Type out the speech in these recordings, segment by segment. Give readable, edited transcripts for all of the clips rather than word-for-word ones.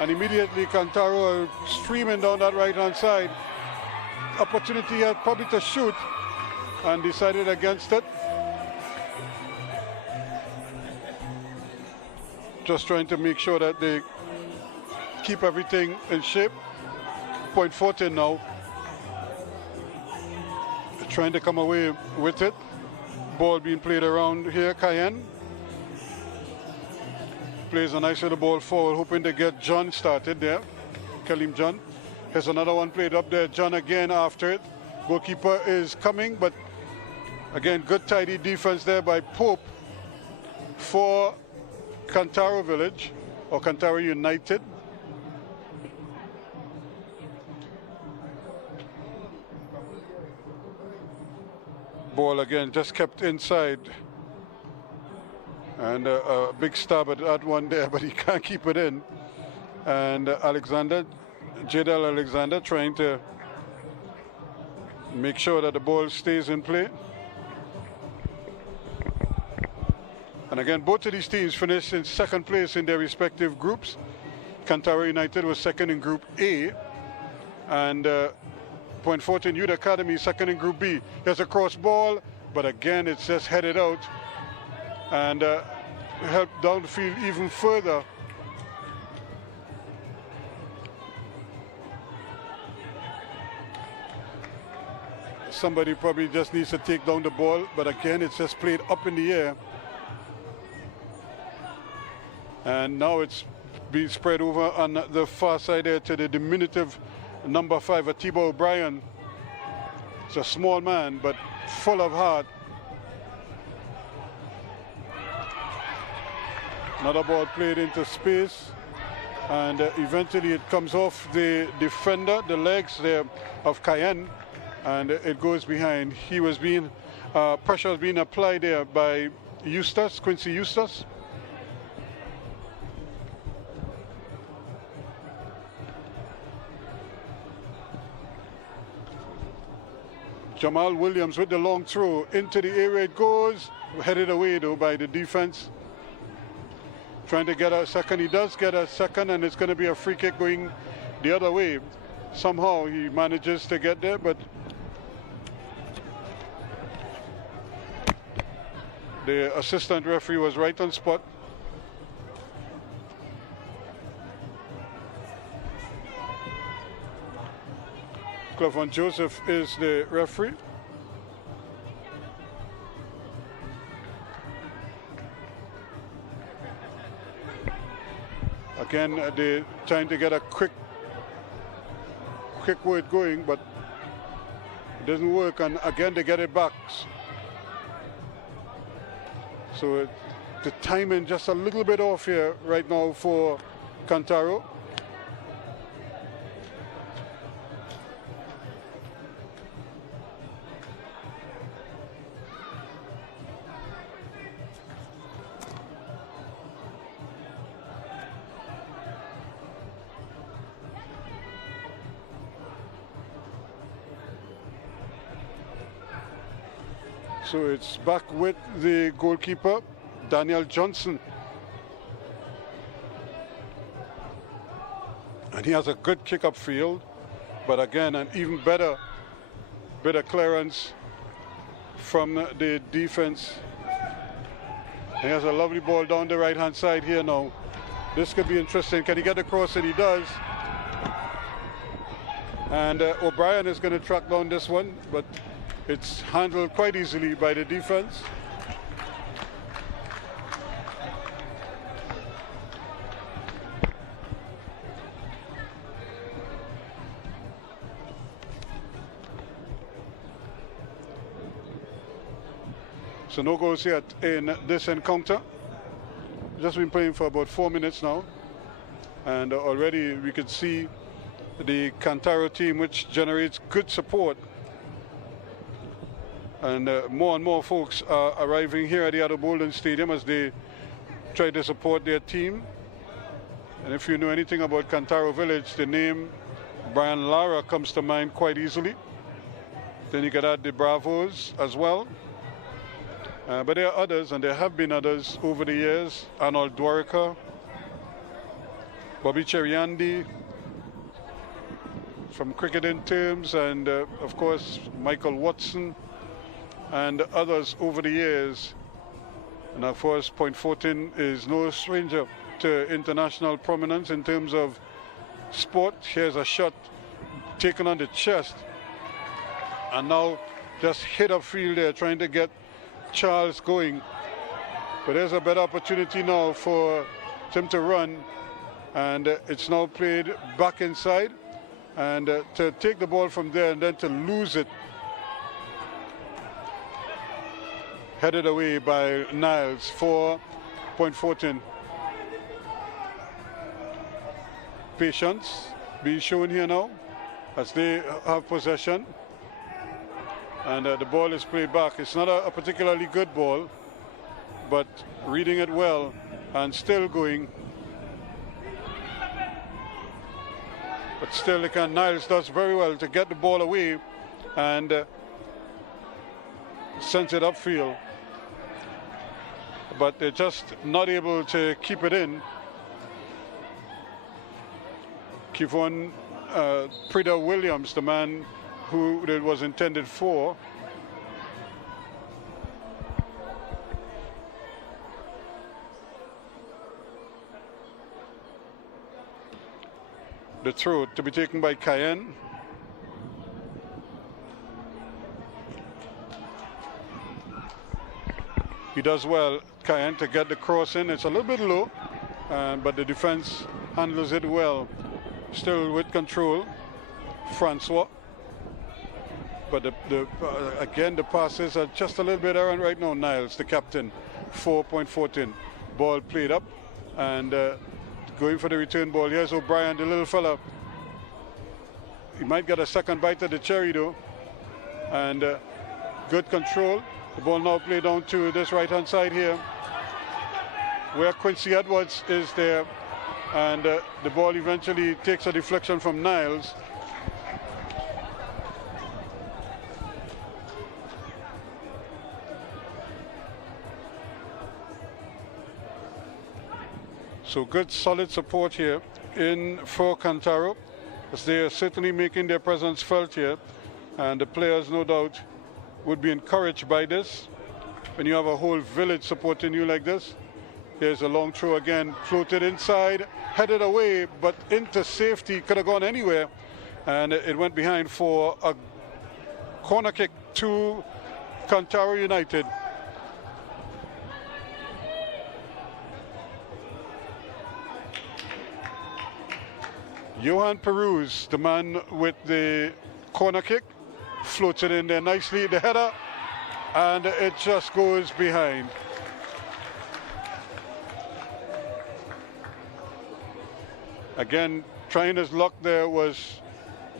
And immediately Cantaro streaming down that right-hand side. Opportunity had probably to shoot and decided against it. Just trying to make sure that they keep everything in shape. Point Fortin now. Trying to come away with it. Ball being played around here. Cayenne plays a nice little ball forward, hoping to get John started there. Kalim John. Here's another one played up there. John again after it. Goalkeeper is coming, but again, good tidy defense there by Pope for Cantaro Village, or Cantaro United. Ball again just kept inside. And a big stab at that one there, but he can't keep it in. And Alexander, Jadel Alexander, trying to make sure that the ball stays in play. And again, both of these teams finished in second place in their respective groups. Cantaro United was second in Group A. And Point Fortin Youth Academy second in Group B. There's a cross ball, but again, it's just headed out. And helped down the field even further. Somebody probably just needs to take down the ball, but again, it's just played up in the air. And now it's being spread over on the far side there to the diminutive number 5, Atiba O'Brien. It's a small man, but full of heart. Another ball played into space, and eventually it comes off the defender, the legs there of Cayenne, and it goes behind. He was being, pressure was being applied there by Eustace, Quincy Eustace. Jamal Williams with the long throw into the area it goes, headed away though by the defense. Trying to get a second, he does get a second, and it's going to be a free kick going the other way. Somehow he manages to get there, but the assistant referee was right on spot. Clavon Joseph is the referee. Again, they're trying to get a quick word going, but it doesn't work, and again they get it back. So the timing just a little bit off here right now for Cantaro. So it's back with the goalkeeper, Daniel Johnson. And he has a good kick up field, but again, an even better clearance from the defense. He has a lovely ball down the right-hand side here now. This could be interesting. Can he get across? And he does. And O'Brien is going to track down this one, but it's handled quite easily by the defense. So no goals yet in this encounter. Just been playing for about 4 minutes now. And already we could see the Cantaro team, which generates good support. And more and more folks are arriving here at the Boldon Stadium as they try to support their team. And if you know anything about Cantaro Village, the name Brian Lara comes to mind quite easily. Then you could add the Bravos as well. But there are others, and there have been others over the years. Arnold Dwarika, Bobby Cheriandi from cricketing terms, and of course Michael Watson and others over the years. And of course Point Fortin is no stranger to international prominence in terms of sport. Here's a shot taken on the chest, and now just hit upfield there trying to get Charles going. But there's a better opportunity now for him to run, and it's now played back inside, and to take the ball from there and then to lose it. Headed away by Niles for Point Fortin. Patience being shown here now as they have possession, and the ball is played back. It's not a particularly good ball, but reading it well and still going. But still, Niles does very well to get the ball away and sends it upfield. But they're just not able to keep it in. Kevon Prida Williams, the man who it was intended for, the throw to be taken by Cayenne. He does well, Cayenne, to get the cross in. It's a little bit low, but the defense handles it well. Still with control, Francois. But again, the passes are just a little bit errant right now. Niles, the captain, 4.14. Ball played up, and going for the return ball. Here's O'Brien, the little fella. He might get a second bite of the cherry though. And good control. The ball now played down to this right-hand side here, where Quincy Edwards is there. And the ball eventually takes a deflection from Niles. So good solid support here for Cantaro, as they are certainly making their presence felt here, and the players no doubt would be encouraged by this when you have a whole village supporting you like this. Here's a long throw again, floated inside, headed away, but into safety, could have gone anywhere, and it went behind for a corner kick to Cantaro United. Johan Peruz, the man with the corner kick, floats it in there nicely, the header, and it just goes behind. Again, trying his luck there was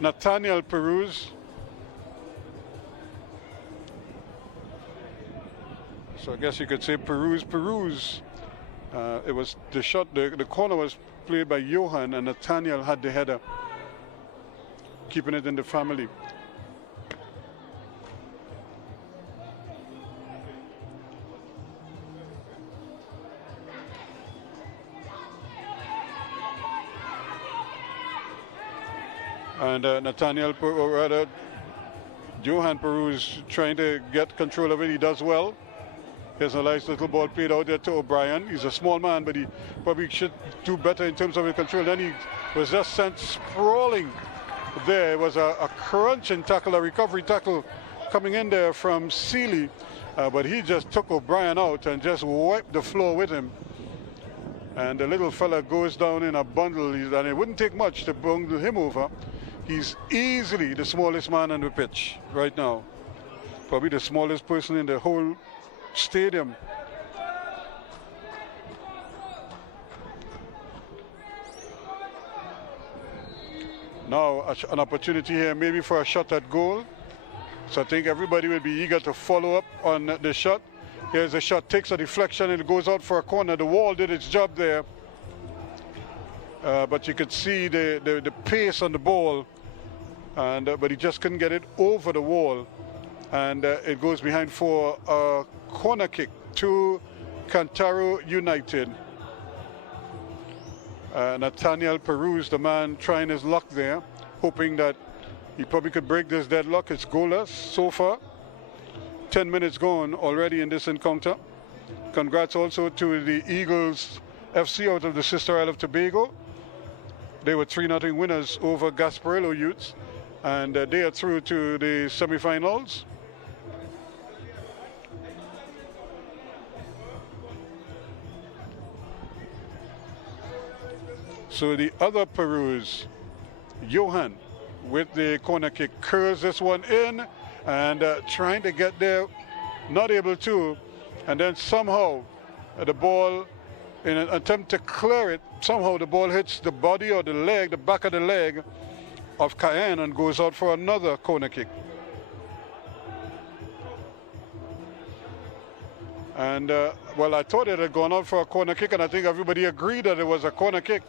Nathaniel Peruz. So I guess you could say Peruz. It was the shot, the corner was played by Johan, and Nathaniel had the header, keeping it in the family. And Johan Peruz trying to get control of it. He does well. Here's a nice little ball played out there to O'Brien. He's a small man, but he probably should do better in terms of his control. Then he was just sent sprawling there. It was a crunching tackle, a recovery tackle coming in there from Seeley. But he just took O'Brien out and just wiped the floor with him. And the little fella goes down in a bundle, and it wouldn't take much to bundle him over. He's easily the smallest man on the pitch right now. Probably the smallest person in the whole stadium. Now an opportunity here maybe for a shot at goal. So I think everybody will be eager to follow up on the shot. Here's a shot, takes a deflection, and it goes out for a corner. The wall did its job there. But you could see the pace on the ball, and but he just couldn't get it over the wall. And it goes behind for a corner kick to Cantaro United. Nathaniel Peruz, the man trying his luck there, hoping that he probably could break this deadlock. It's goalless so far. 10 minutes gone already in this encounter. Congrats also to the Eagles FC out of the sister Isle of Tobago. They were 3-0 winners over Gasparillo Youths, and they are through to the semi-finals. So the other Perus, Johan, with the corner kick, curls this one in and trying to get there, not able to, and then somehow the ball, in an attempt to clear it, somehow the ball hits the body or the leg, the back of the leg of Cayenne, and goes out for another corner kick. And well, I thought it had gone out for a corner kick, and I think everybody agreed that it was a corner kick,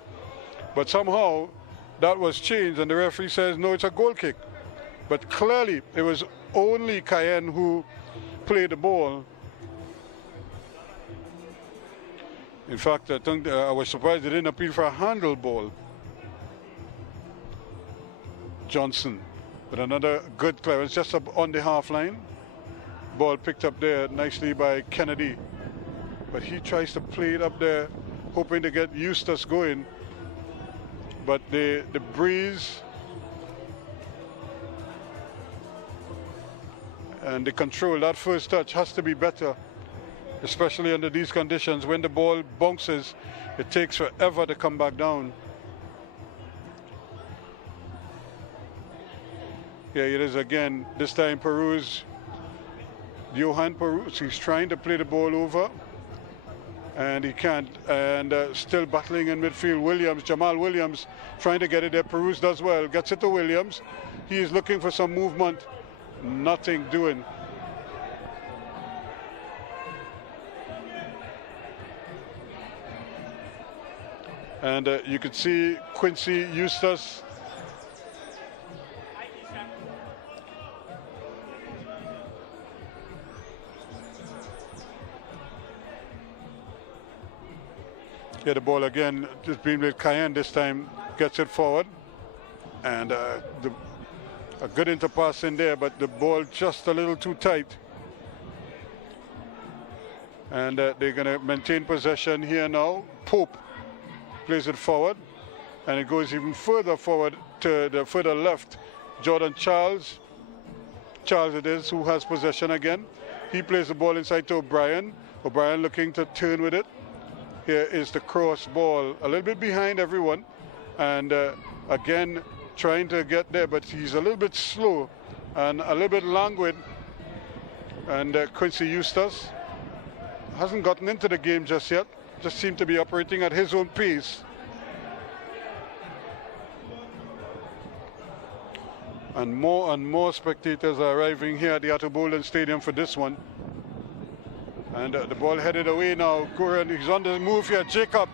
but somehow that was changed and the referee says no, it's a goal kick. But clearly it was only Cayenne who played the ball. In fact, I think I was surprised they didn't appeal for a handle ball. Johnson with another good clearance just up on the half line. Ball picked up there nicely by Kennedy, but he tries to play it up there hoping to get Eustace going, but the breeze and the control, that first touch has to be better, especially under these conditions. When the ball bounces, it takes forever to come back down. Yeah, it is again, this time Peruz, Johan Peruz, he's trying to play the ball over and he can't, and still battling in midfield. Williams, Jamal Williams trying to get it there. Peruz does well, gets it to Williams. He is looking for some movement, nothing doing. And you could see Quincy Eustace get the ball again. Just being with Cayenne this time, gets it forward, and a good interpass in there, but the ball just a little too tight. And they're going to maintain possession here now. Pope plays it forward, and it goes even further forward to the further left. Jordan Charles it is, who has possession again. He plays the ball inside to O'Brien. O'Brien looking to turn with it. Here is the cross ball, a little bit behind everyone, and again trying to get there, but he's a little bit slow and a little bit languid. And Quincy Eustace hasn't gotten into the game just yet, just seemed to be operating at his own pace. And more spectators are arriving here at the Boldon Stadium for this one. And the ball headed away now. Goran, he's on the move here, Jacob,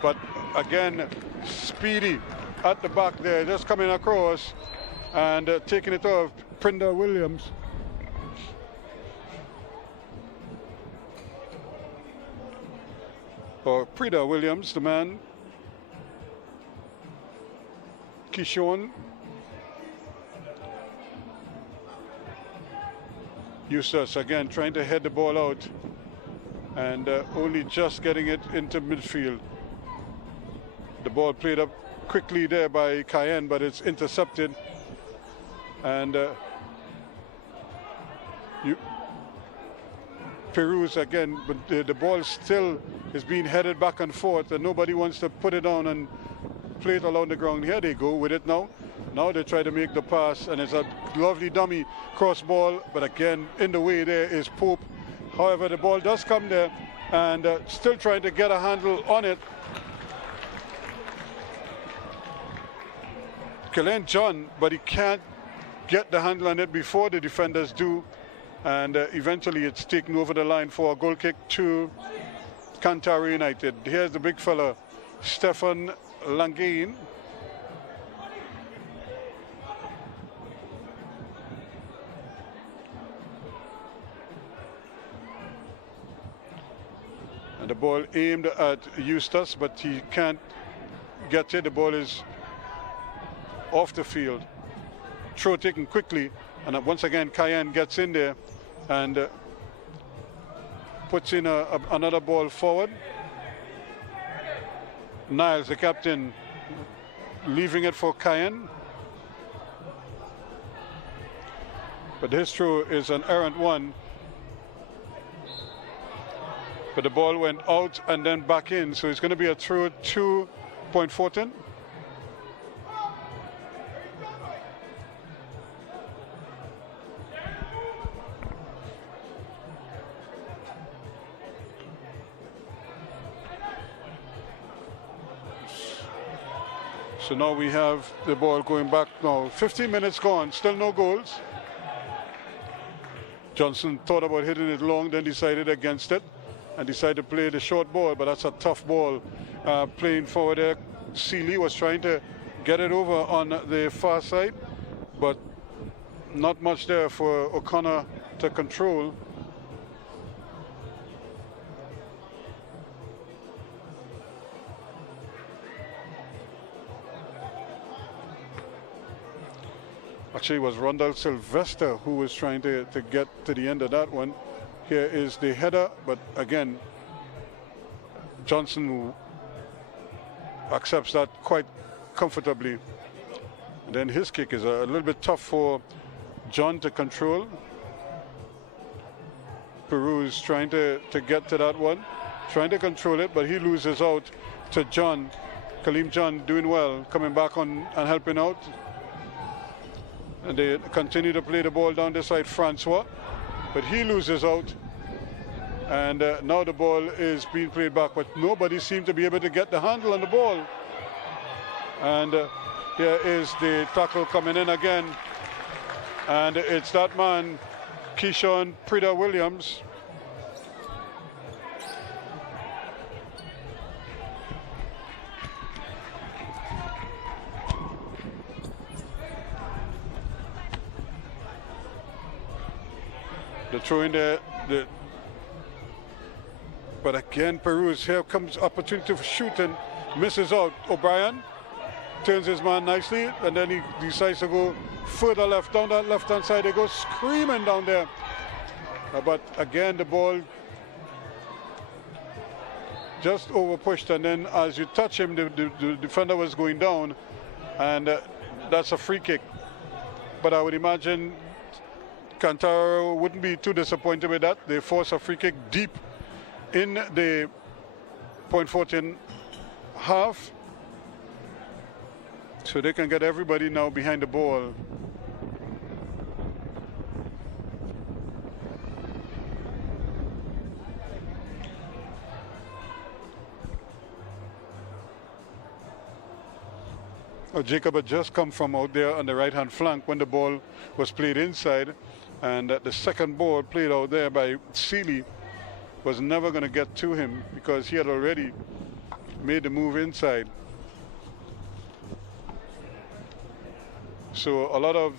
but again speedy at the back there, just coming across and taking it off. Prinda Williams. Or Prida Williams, the man. Kishon. Eustace again trying to head the ball out, and only just getting it into midfield. The ball played up quickly there by Cayenne, but it's intercepted. And Peruz again, but the ball still is being headed back and forth, and nobody wants to put it down and play it along the ground. Here they go with it now. Now they try to make the pass, and it's a lovely dummy cross ball, but again in the way there is Pope. However, the ball does come there, and still trying to get a handle on it. Kellen John, but he can't get the handle on it before the defenders do, and eventually it's taken over the line for a goal kick to Cantaro United. Here's the big fella, Stefan Langain. And the ball aimed at Eustace, but he can't gets it, the ball is off the field. Throw taken quickly, and once again Cayenne gets in there and puts in another ball forward. Niles, the captain, leaving it for Cayenne. But his throw is an errant one. But the ball went out and then back in, so it's going to be a throw to Point Fortin. So now we have the ball going back now. 15 minutes gone, still no goals. Johnson thought about hitting it long, then decided against it and decided to play the short ball, but that's a tough ball. Playing forward there, Seeley was trying to get it over on the far side, but not much there for O'Connor to control. Actually, it was Rondell Sylvester who was trying to get to the end of that one. Here is the header, but again, Johnson accepts that quite comfortably. And then his kick is a little bit tough for John to control. Peru is trying to get to that one, trying to control it, but he loses out to John. Kaleem John doing well, coming back on and helping out. And they continue to play the ball down the side, Francois, but he loses out. And now the ball is being played back, but nobody seemed to be able to get the handle on the ball. And here is the tackle coming in again. And it's that man, Keyshawn Prida Williams. The throw in there, but again Peru's here comes opportunity for shooting, misses out. O'Brien turns his man nicely, and then he decides to go further left, down that left hand side. They go screaming down there, but again the ball just over pushed, and then as you touch him, the defender was going down, and that's a free kick. But I would imagine Cantaro wouldn't be too disappointed with that. They force a free kick deep in the Point Fortin half, so they can get everybody now behind the ball. Jacob had just come from out there on the right hand flank when the ball was played inside, and the second ball played out there by Seeley was never going to get to him because he had already made the move inside. So a lot of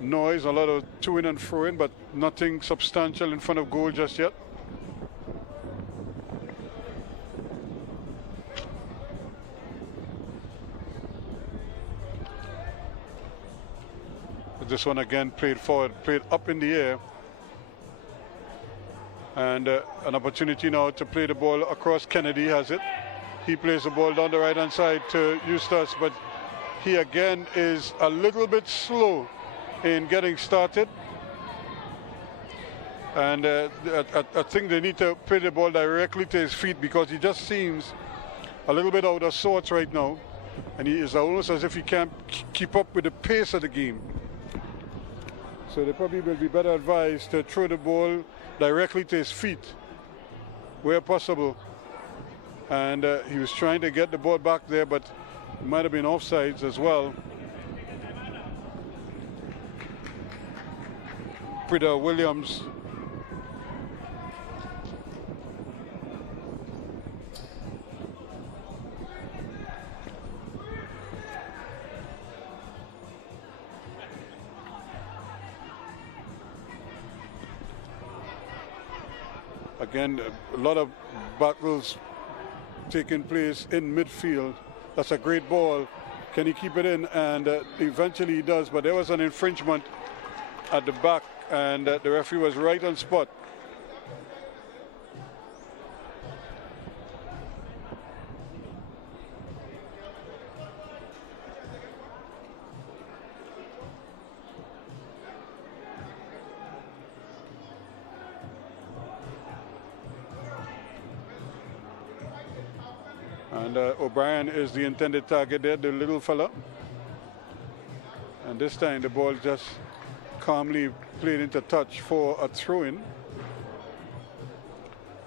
noise, a lot of to-in and fro-in, but nothing substantial in front of goal just yet. This one again played forward, played up in the air. And an opportunity now to play the ball across. Kennedy has it. He plays the ball down the right hand side to Eustace, but he again is a little bit slow in getting started. And I think they need to play the ball directly to his feet because he just seems a little bit out of sorts right now. And he is almost as if he can't keep up with the pace of the game. So they probably will be better advised to throw the ball directly to his feet where possible. And he was trying to get the ball back there, but it might have been offsides as well. Prida Williams. Again, a lot of battles taking place in midfield. That's a great ball. Can he keep it in? And eventually he does, but there was an infringement at the back, and the referee was right on spot. And O'Brien is the intended target there, the little fella. And this time the ball just calmly played into touch for a throw-in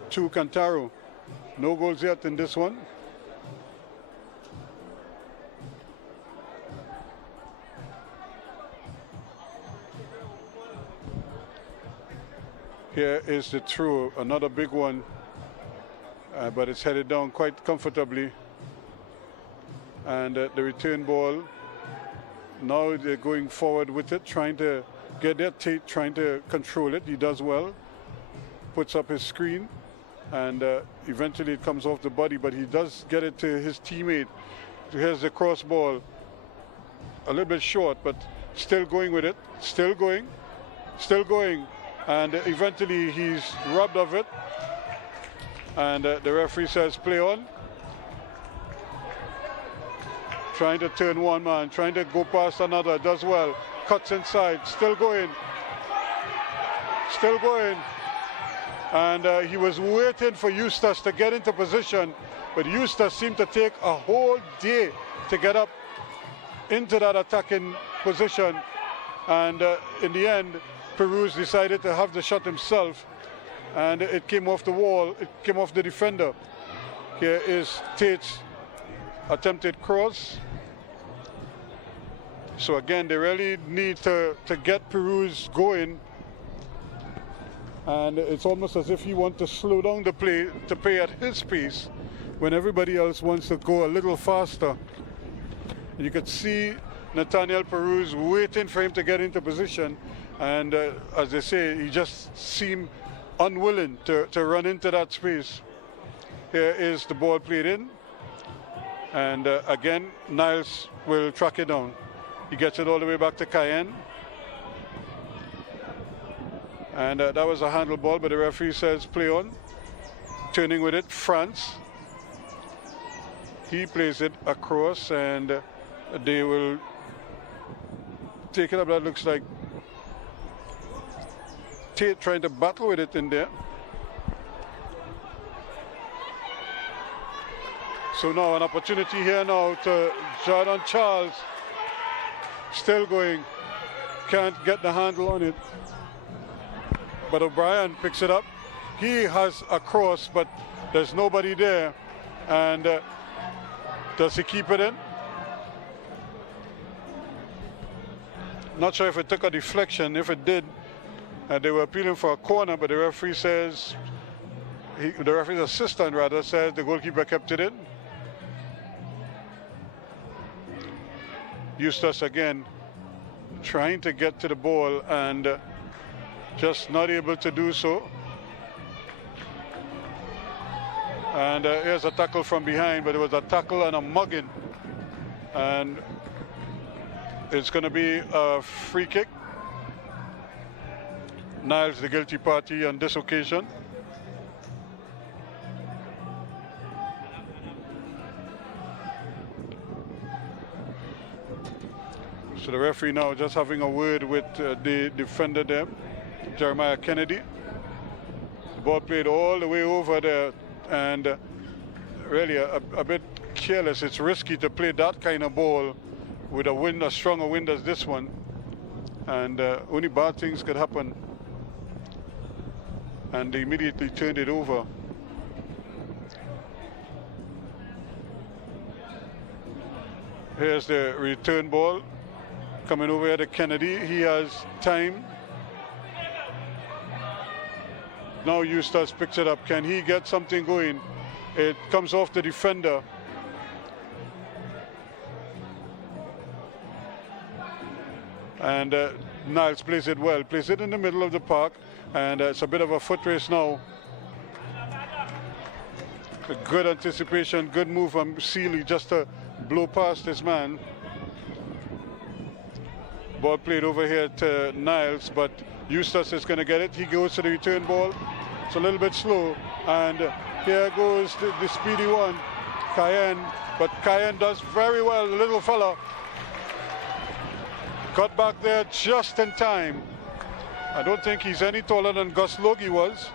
to Cantaro. No goals yet in this one. Here is the throw, another big one. But it's headed down quite comfortably. And the return ball, now they're going forward with it, trying to get their Tate, trying to control it. He does well, puts up his screen, and eventually it comes off the body, but he does get it to his teammate. Here's the cross ball, a little bit short, but still going with it, still going, and eventually he's robbed of it. And the referee says play on. Trying to turn one man, trying to go past another, does well. Cuts inside, still going. And he was waiting for Eustace to get into position, but Eustace seemed to take a whole day to get up into that attacking position. And in the end, Perouse decided to have the shot himself. And it came off the wall, it came off the defender. Here is Tate's attempted cross. So again, they really need to get Perouse going. And it's almost as if he wants to slow down the play to play at his pace when everybody else wants to go a little faster. You could see Nathaniel Perouse waiting for him to get into position. And as they say, he just seemed unwilling to run into that space. Here is the ball played in, and again Niles will track it down. He gets it all the way back to Cayenne, and that was a handle ball, but the referee says play on. Turning with it, France. He plays it across, and they will take it up. That looks like Tate trying to battle with it in there. So now an opportunity here now to Jordan Charles. Still going. Can't get the handle on it. But O'Brien picks it up. He has a cross, but there's nobody there. And does he keep it in? Not sure if it took a deflection. If it did, they were appealing for a corner, but the referee says, the referee's assistant rather says the goalkeeper kept it in. Eustace again trying to get to the ball and just not able to do so. And here's a tackle from behind, but it was a tackle and a mugging. And it's going to be a free kick. Niles, the guilty party on this occasion. So the referee now just having a word with the defender there, Jeremiah Kennedy. The ball played all the way over there, and really a bit careless. It's risky to play that kind of ball with a wind, as strong a wind as this one, and only bad things could happen. And they immediately turned it over. Here's the return ball coming over here to Kennedy. He has time. Now Eustace picks it up. Can he get something going? It comes off the defender. And Niles plays it well, plays it in the middle of the park, and it's a bit of a foot race now. Good anticipation, good move from Seeley just to blow past this man. Ball played over here to Niles, but Eustace is going to get it. He goes to the return ball. It's a little bit slow. And here goes the speedy one, Cayenne. But Cayenne does very well, the little fella. Got back there just in time. I don't think he's any taller than Gus Logie was.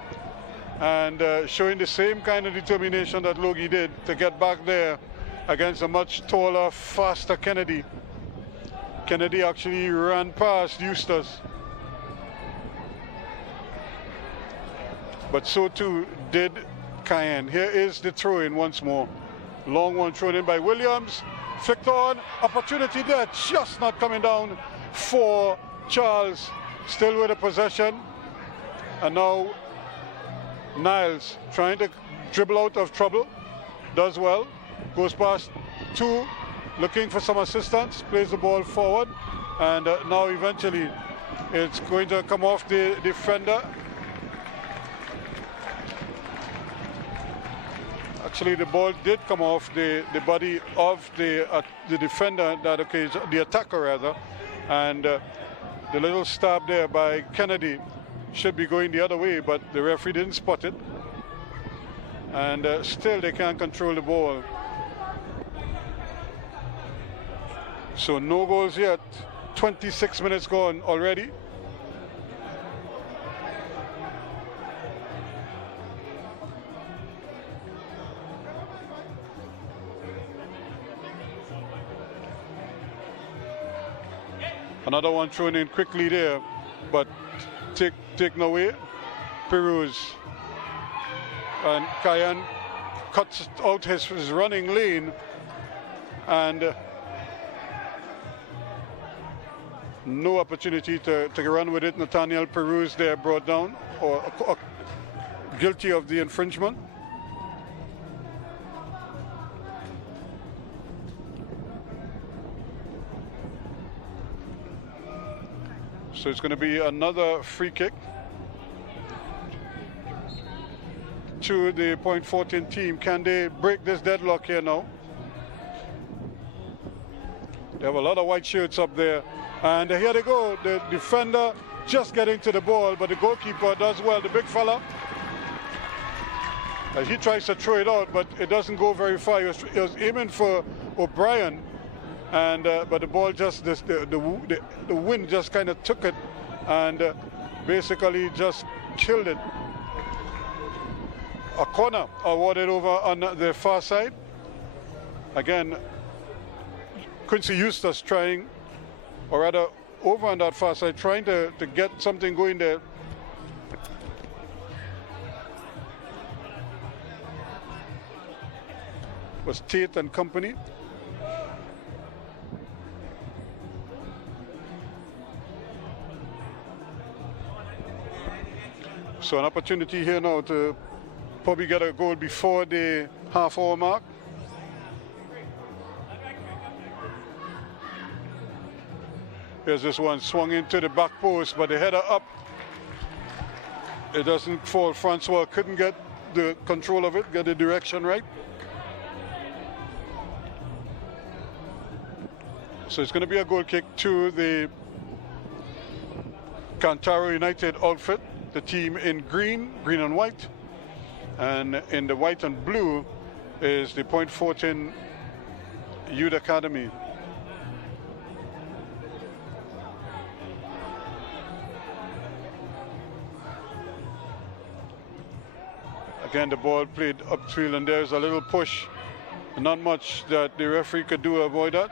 And showing the same kind of determination that Logie did to get back there against a much taller, faster Kennedy. Kennedy actually ran past Eustace. But so too did Cayenne. Here is the throw-in once more. Long one thrown in by Williams. Flicked on. Opportunity there. Just not coming down for Charles. Still with the possession. And now Niles trying to dribble out of trouble. Does well. Goes past two. Looking for some assistance. Plays the ball forward. And now eventually it's going to come off the defender. Actually, the ball did come off the body of the defender, that occasion, the attacker rather, and the little stab there by Kennedy should be going the other way, but the referee didn't spot it, and still they can't control the ball. So no goals yet. 26 minutes gone already. Another one thrown in quickly there, but taken away. Perouse and Cayenne cuts out his running lane, and no opportunity to run with it. Nathaniel Perouse there brought down, or guilty of the infringement. So it's going to be another free kick to the Fortin team. Can they break this deadlock here now? They have a lot of white shirts up there. And here they go. The defender just getting to the ball, but the goalkeeper does well. The big fella. He tries to throw it out, but it doesn't go very far. He was aiming for O'Brien. And but the ball just the wind just kind of took it and basically just killed it. A corner awarded over on the far side. Again, Quincy Eustace trying, or rather over on that far side, trying to get something going there. Was Tate and company. So an opportunity here now to probably get a goal before the half-hour mark. Here's this one swung into the back post, but the header up. It doesn't fall. Francois couldn't get the control of it, get the direction right. So it's going to be a goal kick to the Cantaro United outfit. The team in green and white, and in the white and blue is the Fortin Youth Academy. Again, the ball played upfield, and there's a little push. Not much that the referee could do to avoid that.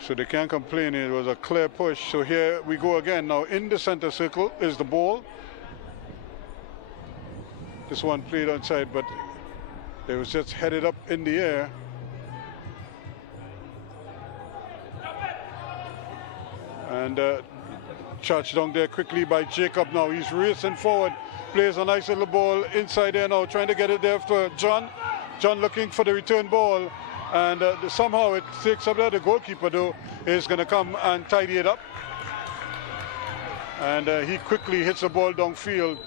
So they can't complain. It was a clear push. So here we go again. Now in the center circle is the ball. This one played outside, but it was just headed up in the air. And charged down there quickly by Jacob now. He's racing forward. Plays a nice little ball inside there now, trying to get it there for John. John looking for the return ball. and somehow it takes up there. The goalkeeper, though, is going to come and tidy it up. And he quickly hits the ball downfield.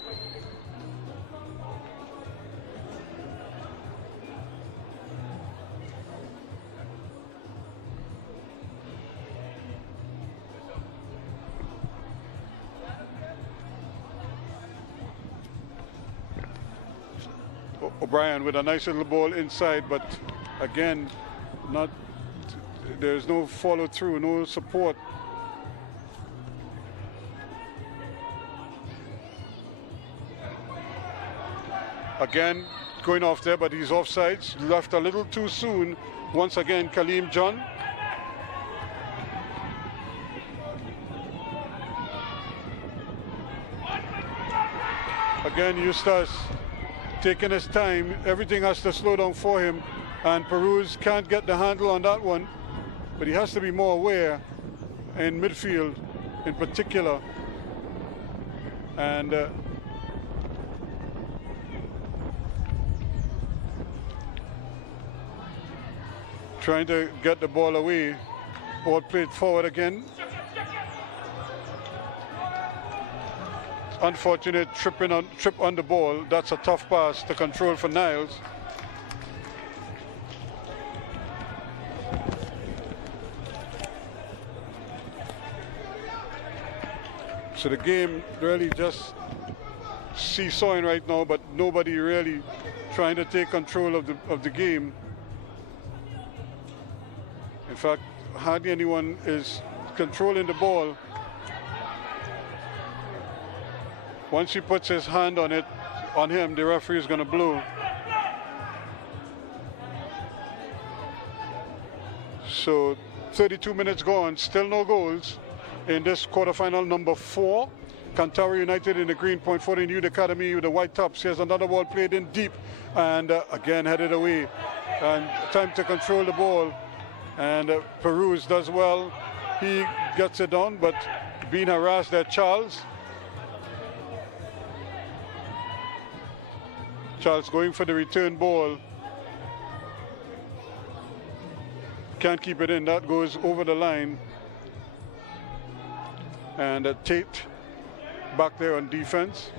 O'Brien with a nice little ball inside, but again, there's no follow through, no support. Again, going off there, but he's offsides, left a little too soon. Once again, Kaleem John. Again, Eustace taking his time. Everything has to slow down for him, and Peruz can't get the handle on that one, but he has to be more aware in midfield in particular. And trying to get the ball away. Ball played forward again. Unfortunate trip on the ball. That's a tough pass to control for Niles. So the game really just seesawing right now, but nobody really trying to take control of the game. In fact, hardly anyone is controlling the ball. Once he puts his hand on him, the referee is going to blow. So 32 minutes gone, still no goals in this quarterfinal number 4. Cantaro United in the green, Point Fortin Youth Academy with the white tops. Here's another ball played in deep, and again headed away. And time to control the ball. And Peruz does well. He gets it down, but being harassed there, Charles going for the return ball. Can't keep it in. That goes over the line. And Tate back there on defense.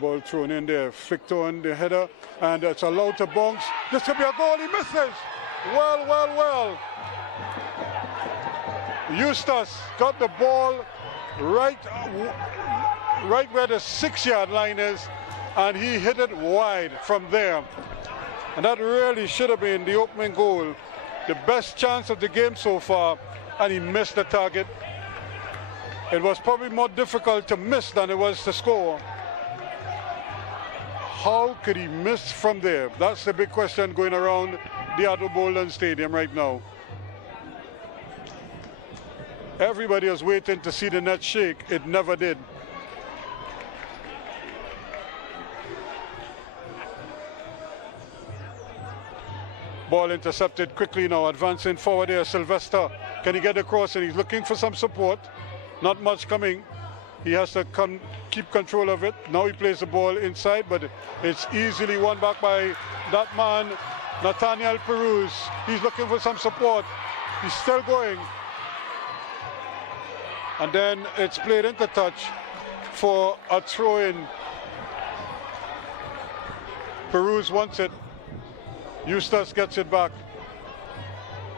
Ball thrown in there, flicked on the header, and it's allowed to bounce. This could be a goal. He misses. Well. Eustace got the ball right where the 6-yard line is, and he hit it wide from there. And that really should have been the opening goal, the best chance of the game so far, and he missed the target. It was probably more difficult to miss than it was to score. How could he miss from there? That's the big question going around the Boldon Stadium right now. Everybody was waiting to see the net shake. It never did. Ball intercepted quickly now, advancing forward there. Sylvester, can he get across? And he's looking for some support. Not much coming. He has to keep control of it. Now he plays the ball inside, but it's easily won back by that man, Nathaniel Peruz. He's looking for some support. He's still going. And then it's played into touch for a throw-in. Peruz wants it. Eustace gets it back.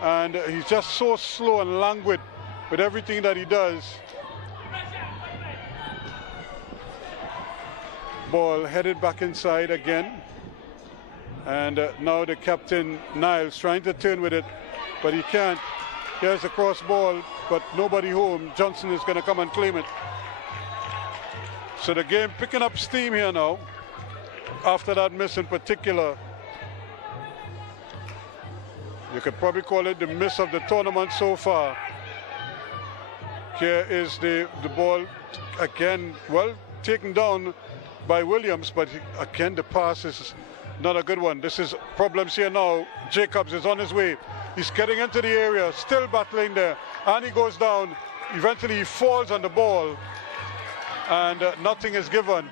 And he's just so slow and languid with everything that he does. Ball headed back inside again. And now the captain, Niles, trying to turn with it, but he can't. Here's a cross ball, but nobody home. Johnson is going to come and claim it. So the game picking up steam here now, after that miss in particular. You could probably call it the miss of the tournament so far. Here is the ball again, well taken down by Williams, but again the pass is not a good one. This is problems here now. Jacobs is on his way. He's getting into the area, still battling there, and he goes down. eventually he falls on the ball, and nothing is given.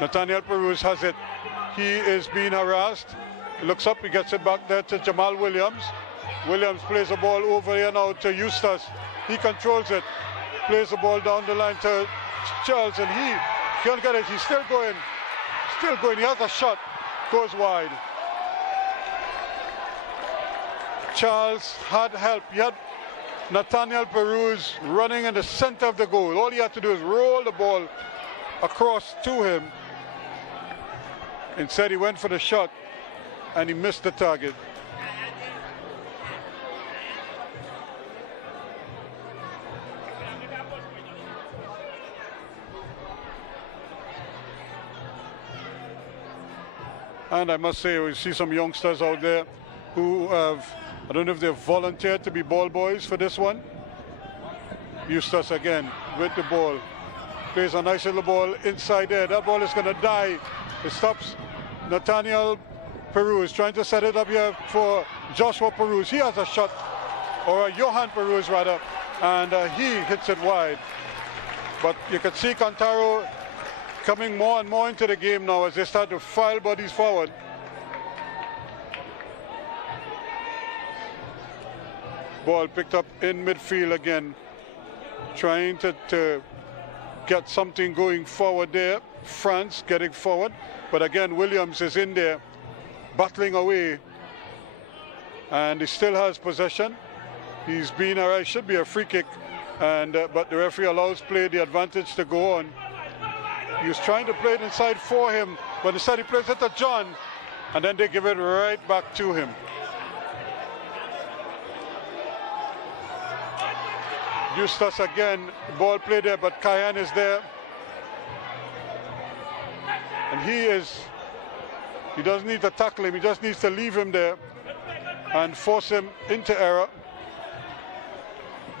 Nathaniel Peruz has it. He is being harassed. He looks up, he gets it back there to Jamal Williams. Williams plays the ball over here now to Eustace. He controls it. Plays the ball down the line to Charles, and he can't get it. He's still going. Still going. He has a shot. Goes wide. Charles had help. He had Nathaniel Peruz running in the center of the goal. All he had to do is roll the ball across to him. Instead, he went for the shot, and he missed the target. And I must say, we see some youngsters out there who have, I don't know if they've volunteered to be ball boys for this one. Eustace again with the ball. Plays a nice little ball inside there. That ball is going to die. It stops Nathaniel Peruz trying to set it up here for Joshua Peruz. He has a shot, or a Johan Peruz rather, and he hits it wide. But you can see Cantaro coming more and more into the game now as they start to file bodies forward. Ball picked up in midfield again, trying to get something going forward there. France getting forward, but again Williams is in there battling away, and he still has possession. He's been alright, should be a free kick, and but the referee allows play, the advantage to go on. He was trying to play it inside for him, but instead he plays it to John, and then they give it right back to him. Eustace again, ball played there, but Cayenne is there. And he doesn't need to tackle him, he just needs to leave him there and force him into error.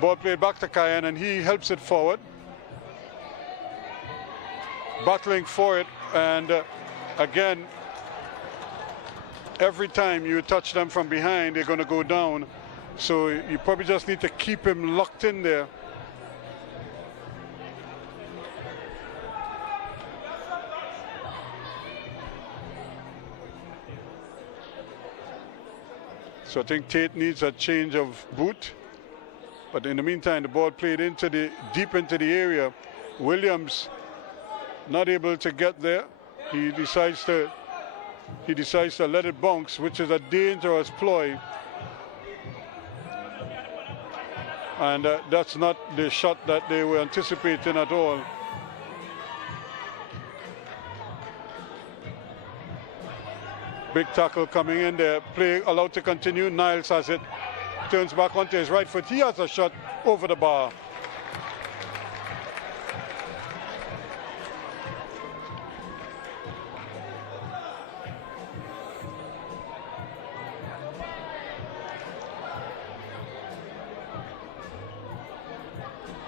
Ball played back to Cayenne, and he helps it forward. Battling for it, and again, every time you touch them from behind, they're going to go down. So you probably just need to keep him locked in there. So I think Tate needs a change of boot. But in the meantime, the ball played deep into the area. Williams not able to get there. He decides to let it bounce, which is a dangerous ploy. And that's not the shot that they were anticipating at all. Big tackle coming in there. Play allowed to continue. Niles has it. Turns back onto his right foot. He has a shot over the bar.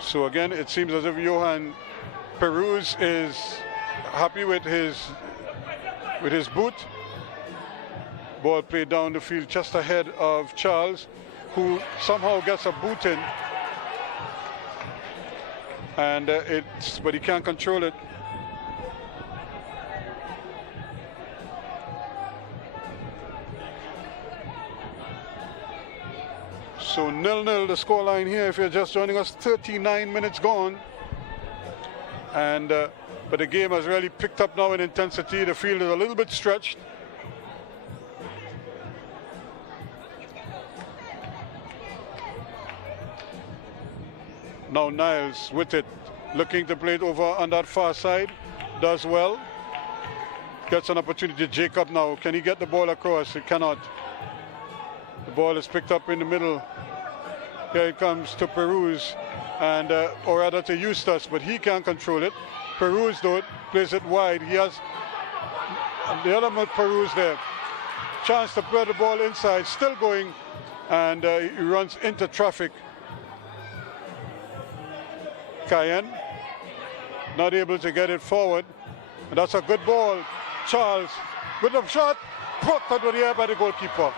So again, it seems as if Johan Peruz is happy with his boot. Ball played down the field just ahead of Charles, who somehow gets a boot in, and but he can't control it. So 0-0 the scoreline here if you're just joining us. 39 minutes gone, and but the game has really picked up now in intensity. The field is a little bit stretched. Now Niles with it, looking to play it over on that far side. Does well. Gets an opportunity. Jacob now. Can he get the ball across? He cannot. The ball is picked up in the middle. Here it comes to Peruz, and or rather to Eustace, but he can't control it. Peruz though plays it wide. He has the other Peruz there. Chance to play the ball inside, still going, and he runs into traffic. Cayenne not able to get it forward, and that's a good ball. Charles with the shot, put out of the air by the goalkeeper.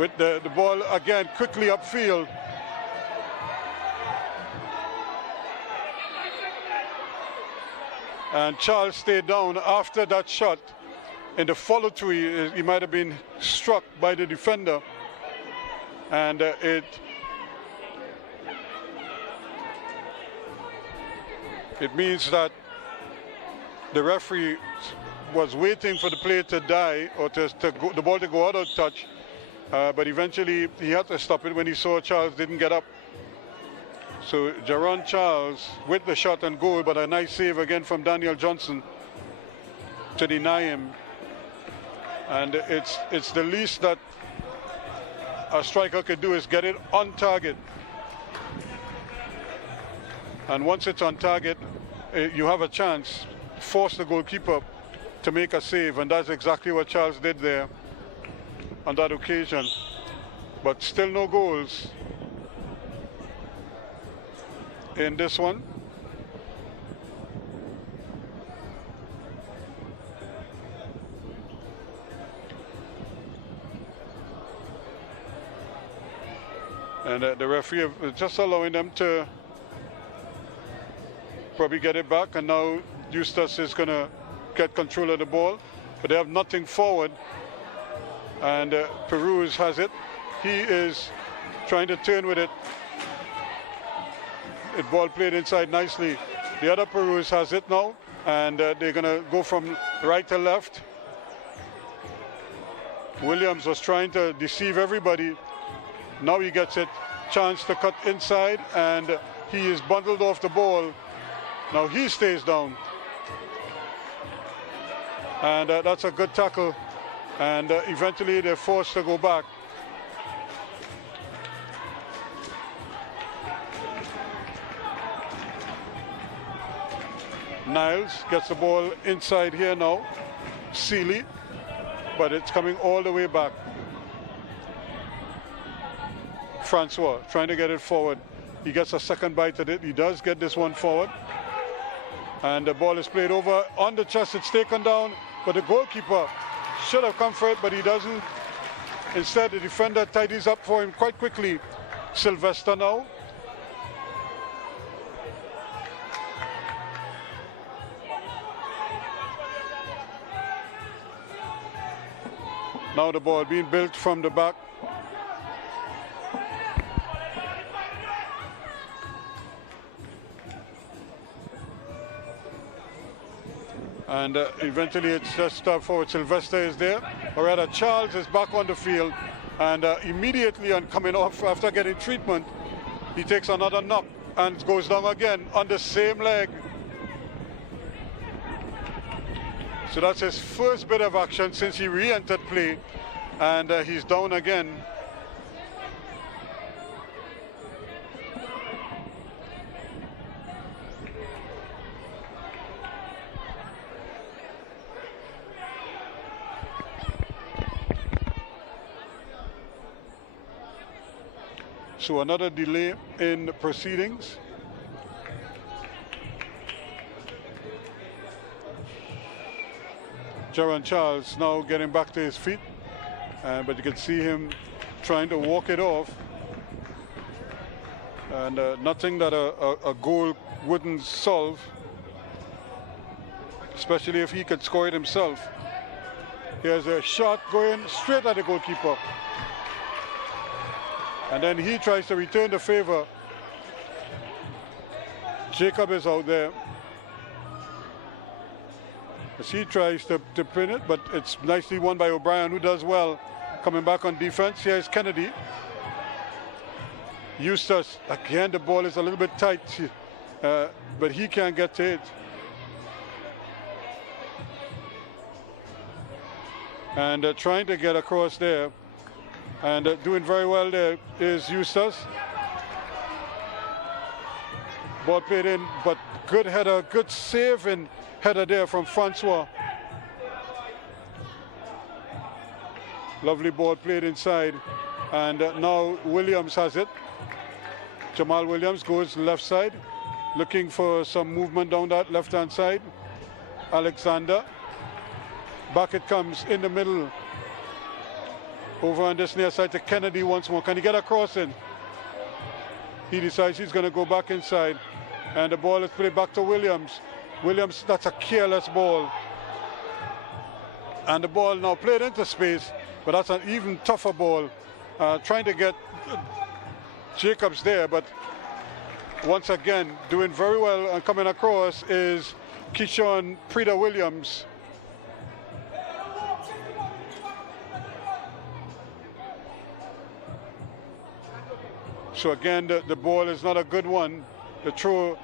with the ball again quickly upfield. And Charles stayed down after that shot. In the follow-through, he might have been struck by the defender. And it means that the referee was waiting for the play to die or the ball to go out of touch. But eventually he had to stop it when he saw Charles didn't get up. So Jaron Charles with the shot and goal, but a nice save again from Daniel Johnson to deny him. And it's the least that a striker could do is get it on target. And once it's on target, you have a chance, force the goalkeeper to make a save, and that's exactly what Charles did there on that occasion. But still no goals in this one. And the referee just allowing them to probably get it back, and now Eustace is going to get control of the ball, but they have nothing forward, and Peruz has it. He is trying to turn with it. The ball played inside nicely. The other Peruz has it now, and they're going to go from right to left. Williams was trying to deceive everybody. Now he gets it, chance to cut inside, and he is bundled off the ball. Now he stays down. And that's a good tackle. And eventually they're forced to go back. Niles gets the ball inside here now. Seeley, but it's coming all the way back. Francois trying to get it forward. He gets a second bite at it. He does get this one forward. And the ball is played over on the chest. It's taken down, but the goalkeeper should have come for it, but he doesn't. Instead, the defender tidies up for him quite quickly. Sylvester now. Now the ball being built from the back. And eventually it's just forward. Sylvester is there. Or rather, Charles is back on the field. And immediately on coming off after getting treatment, he takes another knock and goes down again on the same leg. So that's his first bit of action since he re-entered play. And he's down again. So another delay in the proceedings. Jaron Charles now getting back to his feet, but you can see him trying to walk it off. And nothing that a goal wouldn't solve, especially if he could score it himself. Here's a shot going straight at the goalkeeper. And then he tries to return the favor. Jacob is out there as he tries to pin it, but it's nicely won by O'Brien, who does well coming back on defense. Here's Kennedy. Eustace, again the ball is a little bit tight, but he can't get to it. And trying to get across there. And doing very well there is Eustace. Ball played in, but good header, good saving header there from Francois. Lovely ball played inside. And now Williams has it. Jamal Williams goes left side, looking for some movement down that left-hand side. Alexander. Back it comes in the middle. Over on this near side to Kennedy once more. Can he get a cross in? He decides he's going to go back inside. And the ball is played back to Williams. Williams, that's a careless ball. And the ball now played into space, but that's an even tougher ball. Trying to get Jacobs there, but once again, doing very well and coming across is Keyshawn Prida Williams. So again, the ball is not a good one. The throw,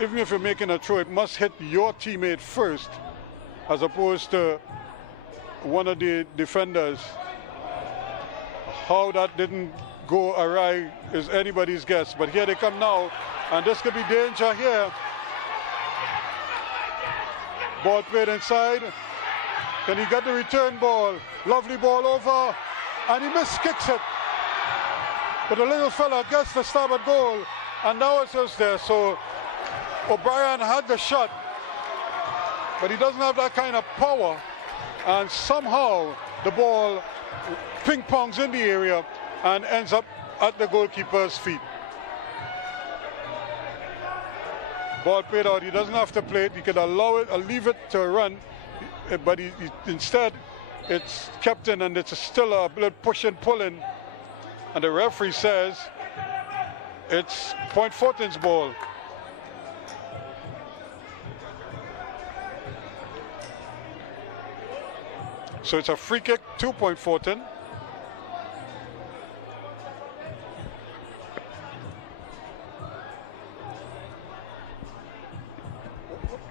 even if you're making a throw, it must hit your teammate first, as opposed to one of the defenders. How that didn't go awry is anybody's guess. But here they come now, and this could be danger here. Ball played inside. Can he get the return ball? Lovely ball over, and he miskicks it. But the little fella gets the starboard goal, and now it's just there. So O'Brien had the shot, but he doesn't have that kind of power, and somehow the ball ping-pongs in the area and ends up at the goalkeeper's feet. Ball played out. He doesn't have to play it. He could allow it or leave it to run, but instead it's kept in, and it's still a little push and pulling. And the referee says it's Point Fortin's ball. So it's a free kick to Point Fortin.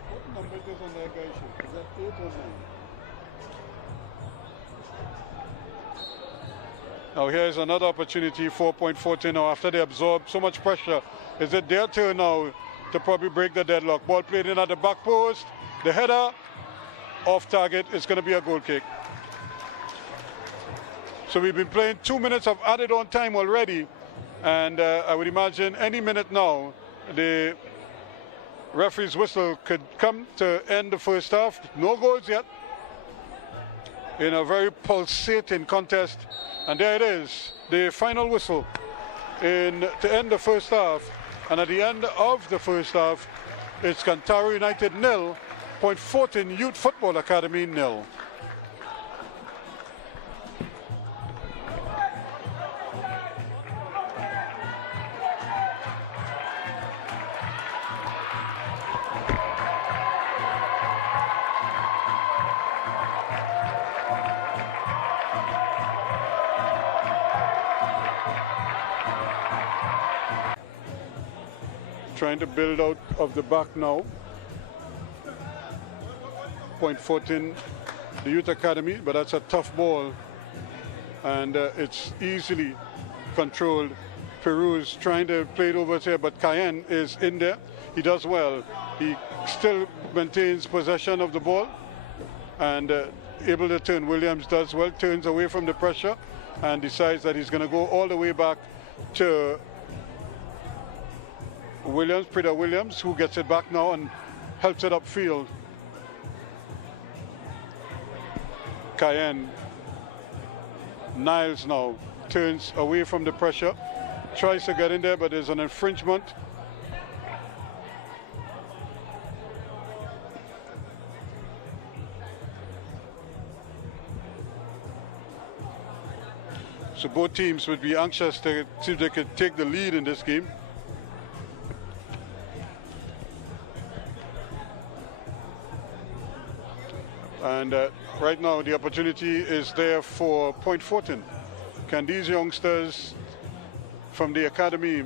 What number is on that guy's shirt? Is that 8 or 9? Now here's another opportunity for Point Fortin now after they absorb so much pressure. Is it their turn now to probably break the deadlock? Ball played in at the back post. The header off target is going to be a goal kick. So we've been playing 2 minutes of added on time already, and I would imagine any minute now the referee's whistle could come to end the first half. No goals yet in a very pulsating contest. And there it is, the final whistle to end the first half. And at the end of the first half, it's Cantaro United 0, Point Fortin Youth Football Academy 0. Trying to build out of the back now. Point Fortin, the Youth Academy, but that's a tough ball, and it's easily controlled. Peru's trying to play it over here, but Cayenne is in there. He does well. He still maintains possession of the ball and able to turn. Williams does well, turns away from the pressure and decides that he's going to go all the way back to Williams, Prida Williams, who gets it back now and helps it upfield. Cayenne, Niles now turns away from the pressure, tries to get in there, but there's an infringement. So both teams would be anxious to see if they could take the lead in this game. And right now the opportunity is there for Point Fortin. Can these youngsters from the academy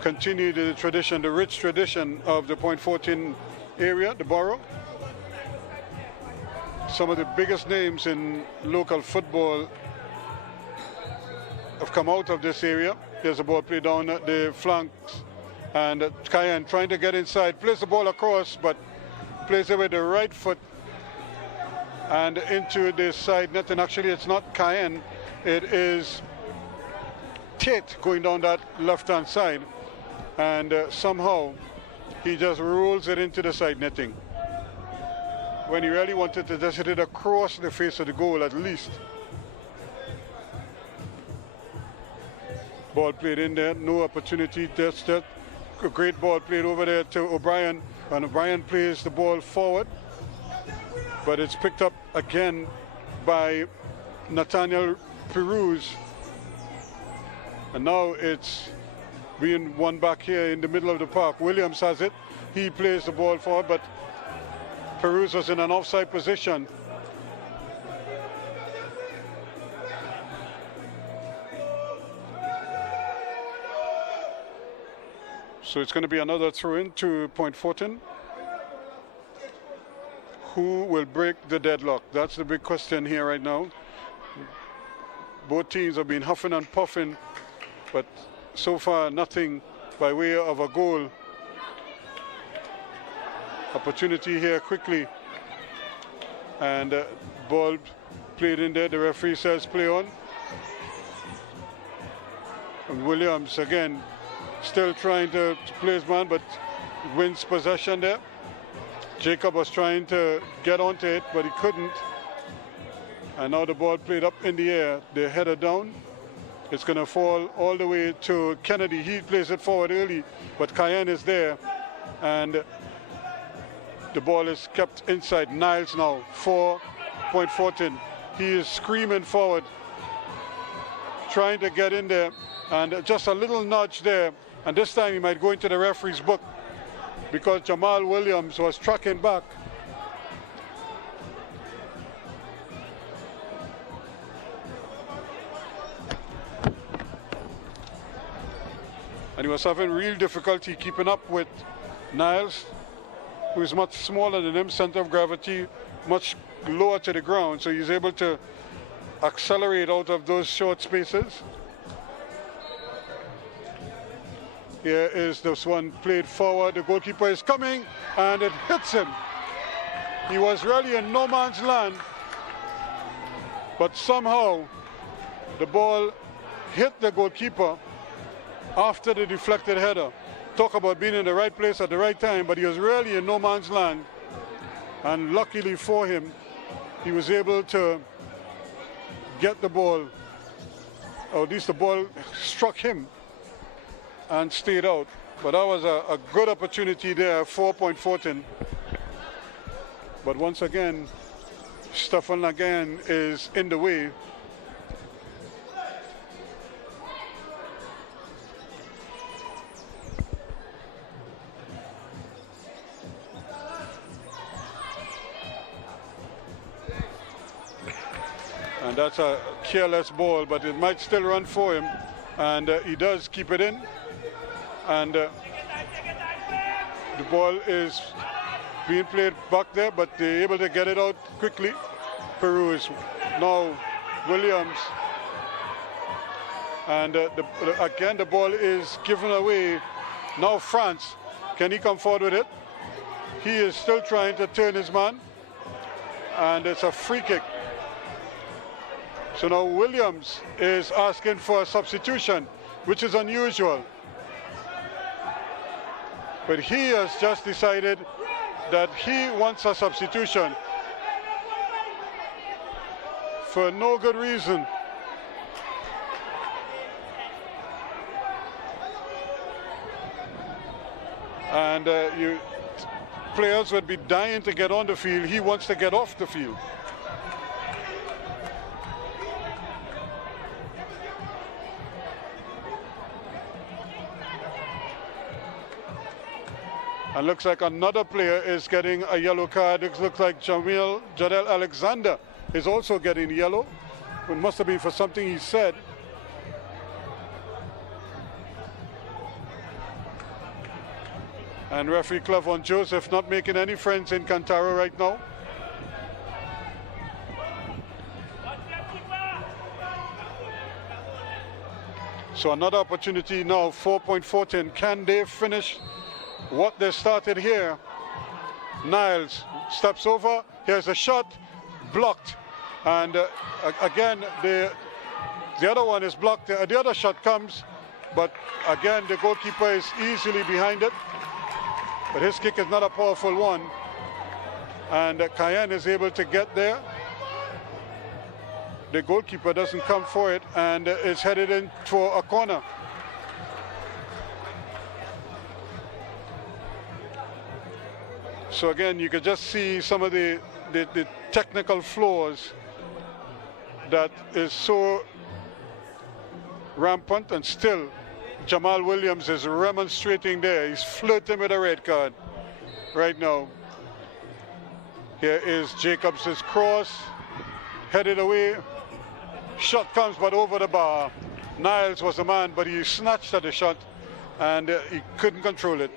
continue the tradition, the rich tradition of the Point Fortin area, the borough? Some of the biggest names in local football have come out of this area. There's a ball played down the flanks, and Cayenne trying to get inside, plays the ball across, but plays it with the right foot and into the side net. And actually it's not Cayenne, it is Tate going down that left-hand side, and somehow he just rolls it into the side netting when he really wanted to just hit it across the face of the goal at least. Ball played in there, no opportunity. Just a great ball played over there to O'Brien, and O'Brien plays the ball forward, but it's picked up again by Nathaniel Peruz, and now it's being won back here in the middle of the park. Williams has it. He plays the ball forward, but Peruz was in an offside position. So it's going to be another throw-in to Point Fortin. Who will break the deadlock? That's the big question here right now. Both teams have been huffing and puffing, but so far nothing by way of a goal. Opportunity here quickly. And ball played in there. The referee says play on. And Williams again still trying to play his man, but wins possession there. Jacob was trying to get onto it, but he couldn't. And now the ball played up in the air. They header down. It's going to fall all the way to Kennedy. He plays it forward early, but Cayenne is there. And the ball is kept inside. Niles now for Point Fortin. He is screaming forward, trying to get in there. And just a little nudge there. And this time he might go into the referee's book because Jamal Williams was tracking back. And he was having real difficulty keeping up with Niles, who is much smaller than him, center of gravity much lower to the ground, so he's able to accelerate out of those short spaces. Here is this one played forward. The goalkeeper is coming, and it hits him. He was really in no man's land, but somehow the ball hit the goalkeeper after the deflected header. Talk about being in the right place at the right time, but he was really in no man's land. And luckily for him, he was able to get the ball, or at least the ball struck him and stayed out. But that was a good opportunity there for Point Fortin. But once again, Stefan again is in the way. And that's a careless ball, but it might still run for him. And he does keep it in. And the ball is being played back there, but they're able to get it out quickly. Peruz, now Williams. And again, the ball is given away. Now France, can he come forward with it? He is still trying to turn his man. And it's a free kick. So now Williams is asking for a substitution, which is unusual. But he has just decided that he wants a substitution for no good reason. And players would be dying to get on the field. He wants to get off the field. And looks like another player is getting a yellow card. It looks like Jadel Alexander is also getting yellow. It must have been for something he said. And referee Clavon Joseph not making any friends in Cantaro right now. So another opportunity now, 4.14. Can they finish what they started here? Niles steps over. Here's a shot, blocked. And again, the other one is blocked. The other shot comes, but again, the goalkeeper is easily behind it. But his kick is not a powerful one. And Cayenne is able to get there. The goalkeeper doesn't come for it, and it's headed in for a corner. So again, you could just see some of the technical flaws that is so rampant, and still Jamal Williams is remonstrating there. He's flirting with a red card right now. Here is Jacobs' cross, headed away. Shot comes, but over the bar. Niles was the man, but he snatched at the shot, and he couldn't control it.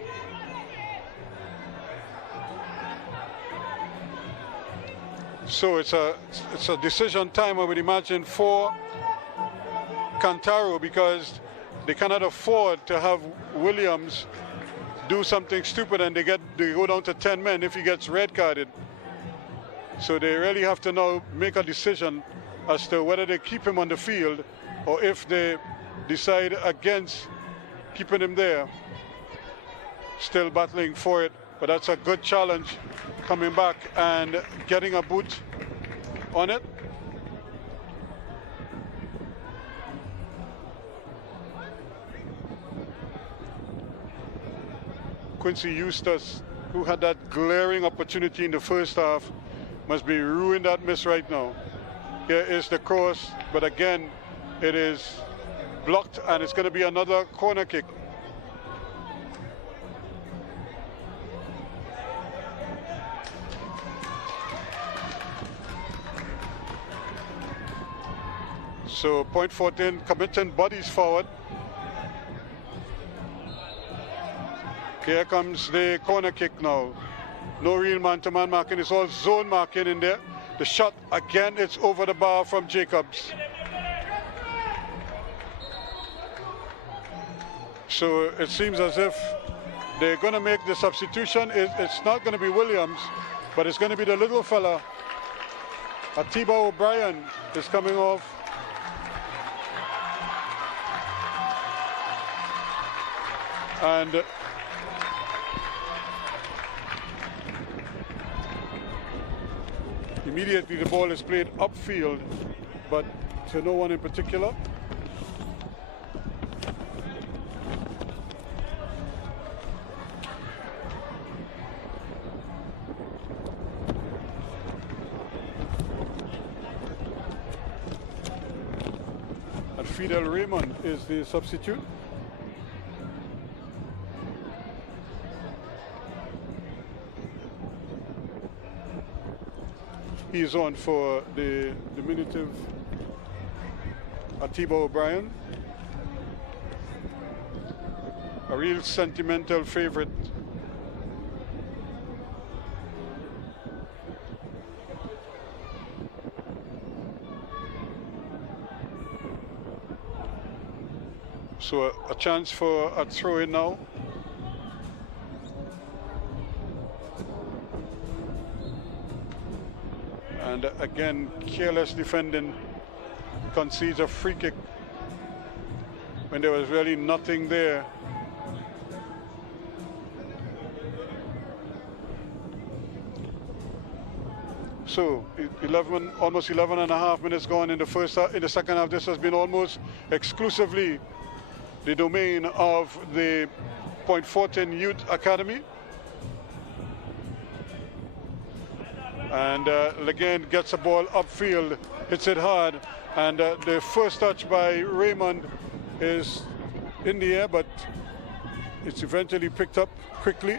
So it's a decision time, I would imagine, for Cantaro, because they cannot afford to have Williams do something stupid and they go down to 10 men if he gets red carded. So they really have to now make a decision as to whether they keep him on the field or if they decide against keeping him there. Still battling for it, but that's a good challenge, coming back and getting a boot on it. Quincy Eustace, who had that glaring opportunity in the first half, must be ruined that miss right now. Here is the cross, but again, it is blocked, and it's going to be another corner kick. So Point Fortin committing bodies forward. Here comes the corner kick now. No real man-to-man marking, it's all zone marking in there. The shot, again, it's over the bar from Jacobs. So it seems as if they're going to make the substitution. It's not going to be Williams, but it's going to be the little fella. Atiba O'Brien is coming off. And immediately the ball is played upfield, but to no one in particular. And Fidel Raymond is the substitute. He is on for the diminutive Atiba O'Brien. A real sentimental favorite. So a chance for a throw-in now. And again, careless defending, concedes a free kick when there was really nothing there. So almost 11 and a half minutes gone in the second half. This has been almost exclusively the domain of the Point Fortin Youth Academy. And Legain gets a ball upfield, hits it hard, and the first touch by Raymond is in the air, but it's eventually picked up quickly.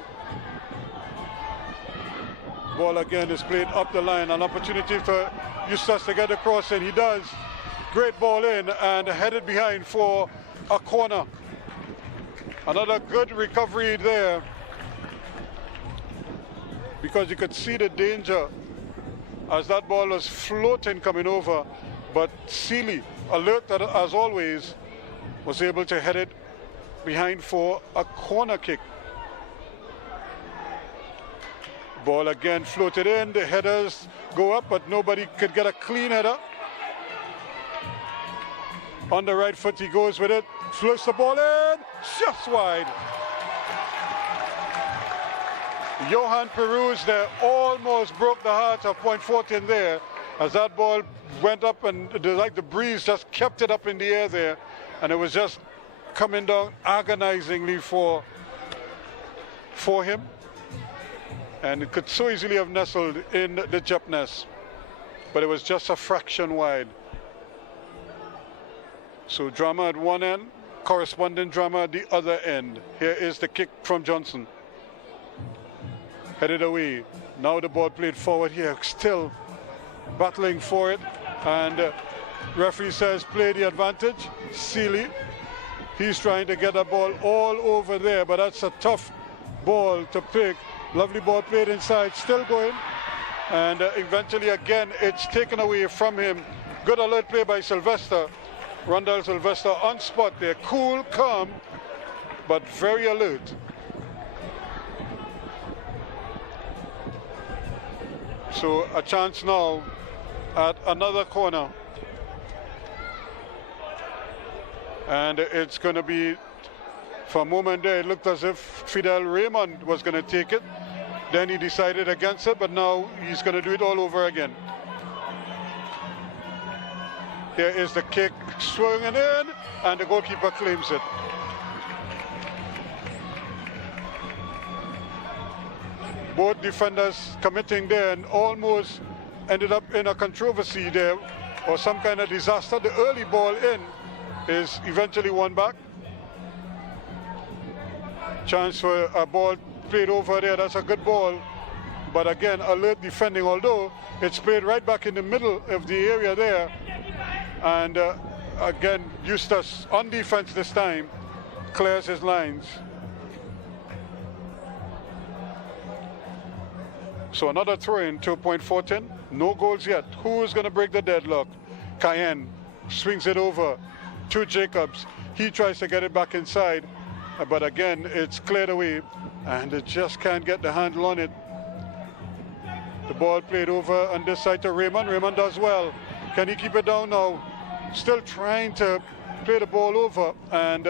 Ball again is played up the line, an opportunity for Eustace to get across, and he does. Great ball in and headed behind for a corner. Another good recovery there, because you could see the danger as that ball was floating coming over, but Seeley, alert as always, was able to head it behind for a corner kick. Ball again floated in, the headers go up, but nobody could get a clean header. On the right foot he goes with it, floats the ball in, just wide. Johan Peruz there almost broke the heart of Point Fortin there, as that ball went up and like the breeze just kept it up in the air there, and it was just coming down agonizingly for him. and it could so easily have nestled in the jump nest, but it was just a fraction wide. So drama at one end, corresponding drama at the other end. Here is the kick from Johnson. Headed away. Now the ball played forward here, still battling for it, and referee says play the advantage. Seeley, he's trying to get the ball all over there, but that's a tough ball to pick. Lovely ball played inside, still going, and eventually again it's taken away from him. Good alert play by Sylvester. Rondell Sylvester on spot there, cool, calm, but very alert. So a chance now at another corner, and it's going to be, for a moment there it looked as if Fidel Raymond was going to take it, then he decided against it, but now he's going to do it all over again. Here is the kick, swinging in, and the goalkeeper claims it. Both defenders committing there, and almost ended up in a controversy there, or some kind of disaster. The early ball in is eventually won back. Chance for a ball played over there, that's a good ball. But again, alert defending, although it's played right back in the middle of the area there. And again, Eustace on defense this time, clears his lines. So another throw-in to point Fortin. No goals yet. Who is going to break the deadlock? Cayenne swings it over to Jacobs. He tries to get it back inside, but again, it's cleared away, and it just can't get the handle on it. The ball played over on this side to Raymond. Raymond does well. Can he keep it down now? Still trying to play the ball over, and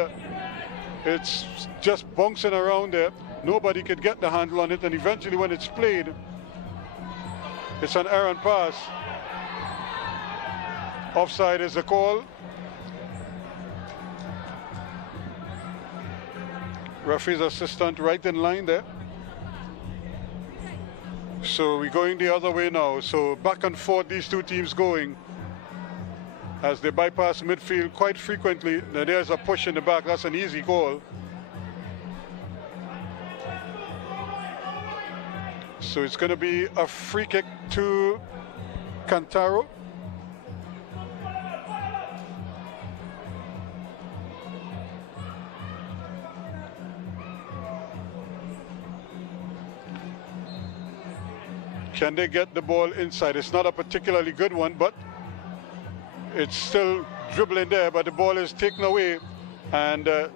it's just bouncing around there. Nobody could get the handle on it, and eventually when it's played, it's an errant pass. Offside is the call. Referee's assistant right in line there. So we're going the other way now. So back and forth, these two teams going as they bypass midfield quite frequently. Now there's a push in the back. That's an easy goal. So it's going to be a free kick to Cantaro. Can they get the ball inside? It's not a particularly good one, but it's still dribbling there, but the ball is taken away, and a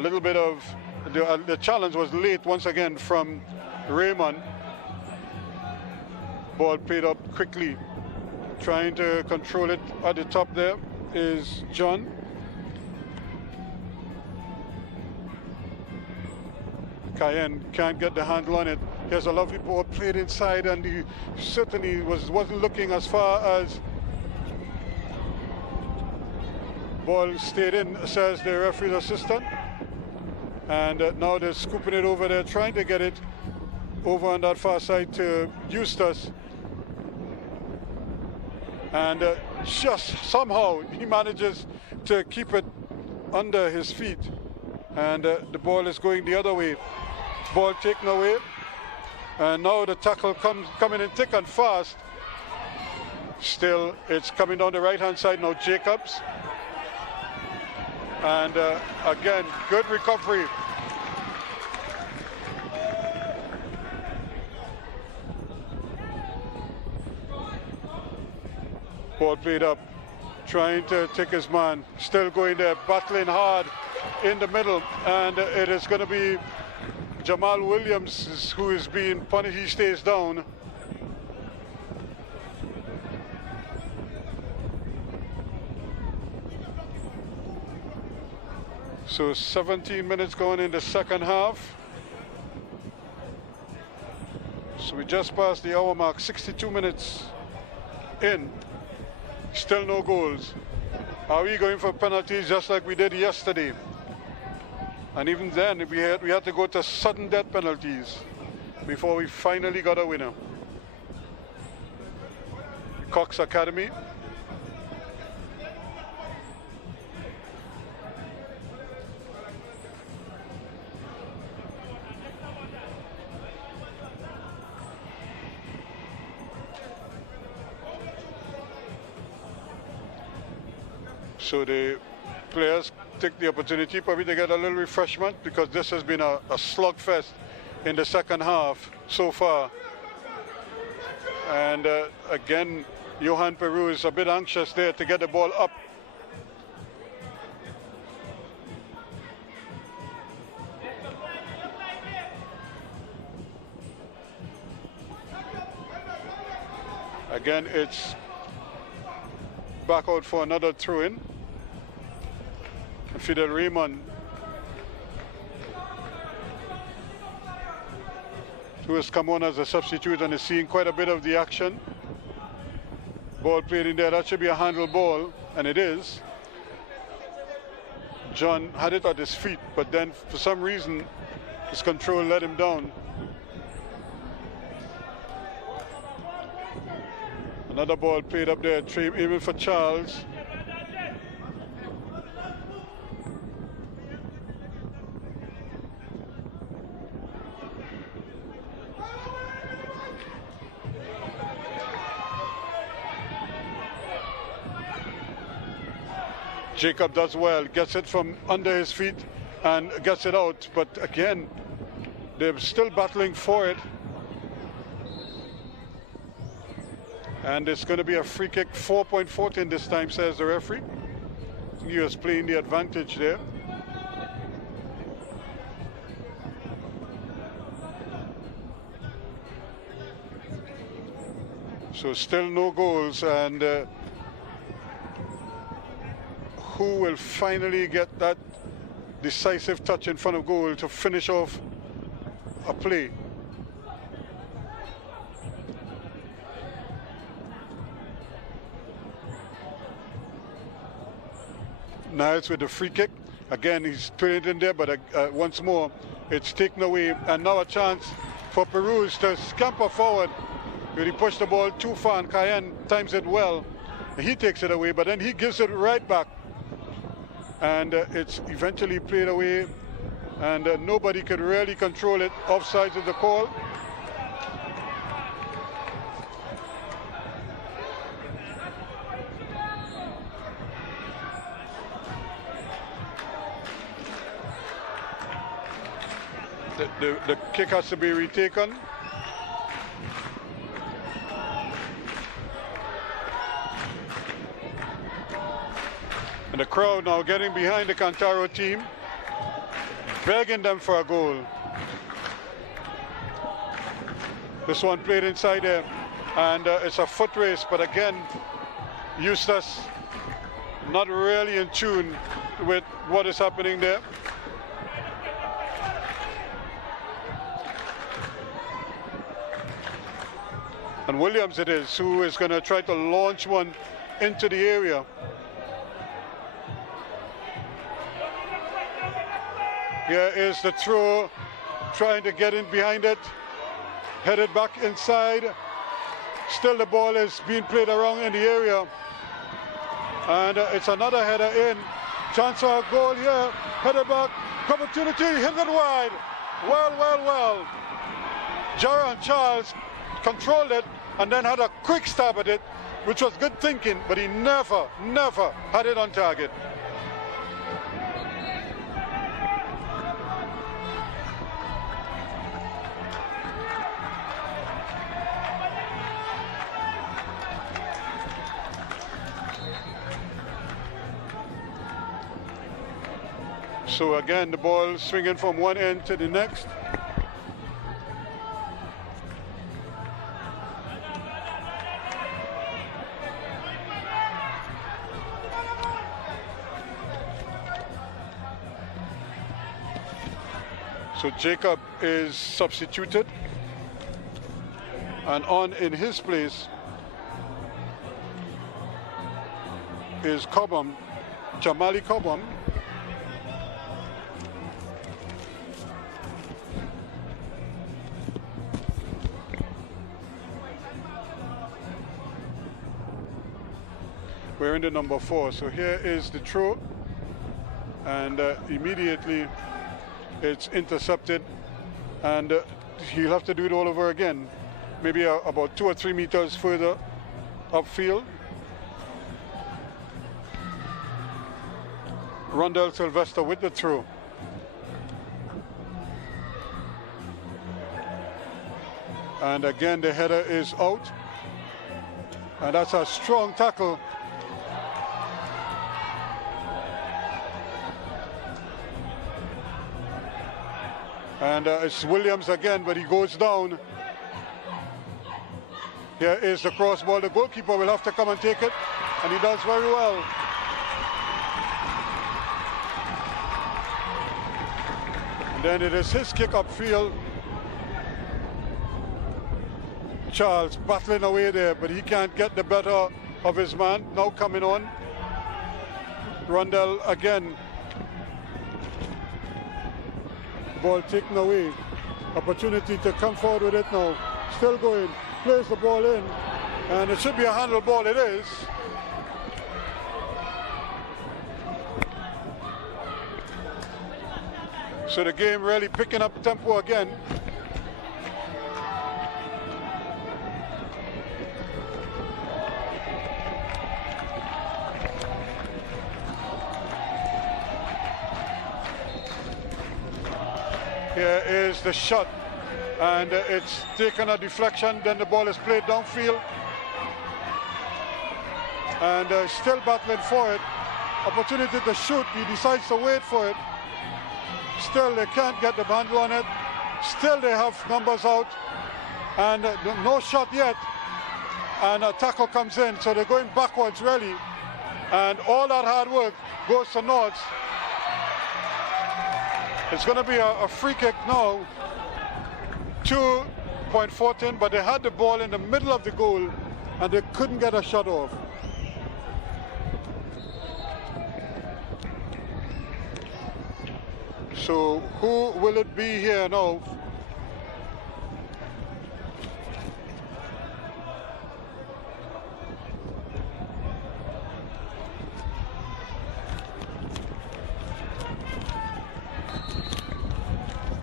little bit of the challenge was late once again from Raymond. Ball played up quickly, trying to control it at the top. There is John. Cayenne can't get the handle on it. Here's a lovely ball played inside, and he certainly wasn't looking as far as ball stayed in, says the referee's assistant. And now they're scooping it over there, trying to get it over on that far side to Eustace. And just somehow he manages to keep it under his feet. And the ball is going the other way. Ball taken away. And now the tackle coming in thick and fast. Still, it's coming down the right-hand side now, Jacobs. And again, good recovery. Ball played up, trying to take his man, still going there, battling hard in the middle, and it is going to be Jamal Williams who is being punished. He stays down. So 17 minutes going in the second half. So we just passed the hour mark, 62 minutes in. Still no goals. Are we going for penalties just like we did yesterday? And even then, we had to go to sudden death penalties. before we finally got a winner. Cox Academy. So the players take the opportunity probably to get a little refreshment, because this has been a slugfest in the second half so far. And again, Johan Peru is a bit anxious there to get the ball up. Again, it's back out for another throw-in. Fidel Raymond, who has come on as a substitute and is seeing quite a bit of the action. Ball played in there. That should be a handle ball, and it is. John had it at his feet, but then for some reason his control let him down. Another ball played up there, even for Charles. Jacob does well, gets it from under his feet and gets it out, but again, they're still battling for it. And it's going to be a free kick, 4.14 this time, says the referee. He was playing the advantage there. So still no goals, and who will finally get that decisive touch in front of goal to finish off a play? Now it's with the free kick. Again, he's putting it in there, but once more, it's taken away. And now a chance for Peru to scamper forward. Really pushed the ball too far, and Cayenne times it well. He takes it away, but then he gives it right back. And it's eventually played away, and nobody could really control it. Offsides is the call. The kick has to be retaken. And the crowd now getting behind the Cantaro team, begging them for a goal. This one played inside there, and it's a foot race, but again, Eustace not really in tune with what is happening there. And Williams it is, who is going to try to launch one into the area. Here is the throw, trying to get in behind it, headed back inside. Still the ball is being played around in the area. And it's another header in. Chance for a goal here, headed back, opportunity, hit it wide. Well. Jaron Charles controlled it and then had a quick stab at it, which was good thinking, but he never had it on target. So again, the ball swinging from one end to the next. So Jacob is substituted, and on in his place is Cobham, Jamali Cobham. wearing the number 4. So here is the throw, and immediately it's intercepted, and he'll have to do it all over again, maybe about 2 or 3 meters further upfield. Rondell Sylvester with the throw. And again, the header is out. And that's a strong tackle. And it's Williams again, but he goes down. Here is the cross ball. The goalkeeper will have to come and take it, and he does very well. And then it is his kick upfield. Charles battling away there, but he can't get the better of his man. Now coming on. Rondell again. Ball taken away. Opportunity to come forward with it now. Still going. Plays the ball in. And it should be a handle ball. It is. So the game really picking up tempo again. Here is the shot, and it's taken a deflection. Then the ball is played downfield, and still battling for it. Opportunity to shoot. He decides to wait for it. Still they can't get the handle on it. Still they have numbers out, and no shot yet. And a tackle comes in, so they're going backwards really. And all that hard work goes to naught. It's going to be a free kick now to Point Fortin, but they had the ball in the middle of the goal and they couldn't get a shot off. So who will it be here now?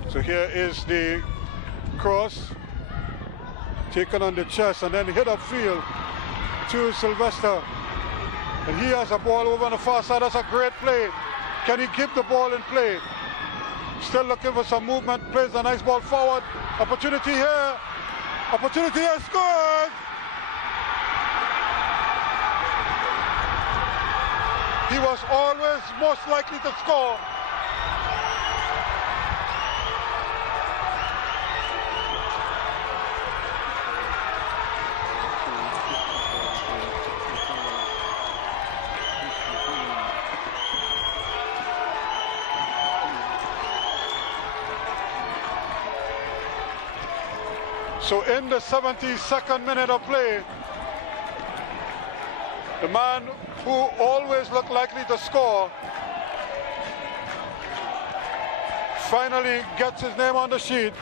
So here is the cross, taken on the chest and then hit upfield to Sylvester. And he has a ball over on the far side. That's a great play. Can he keep the ball in play? Still looking for some movement. Plays a nice ball forward. Opportunity here. Opportunity here. Scores! He was always most likely to score. So in the 72nd minute of play, the man who always looked likely to score finally gets his name on the sheet.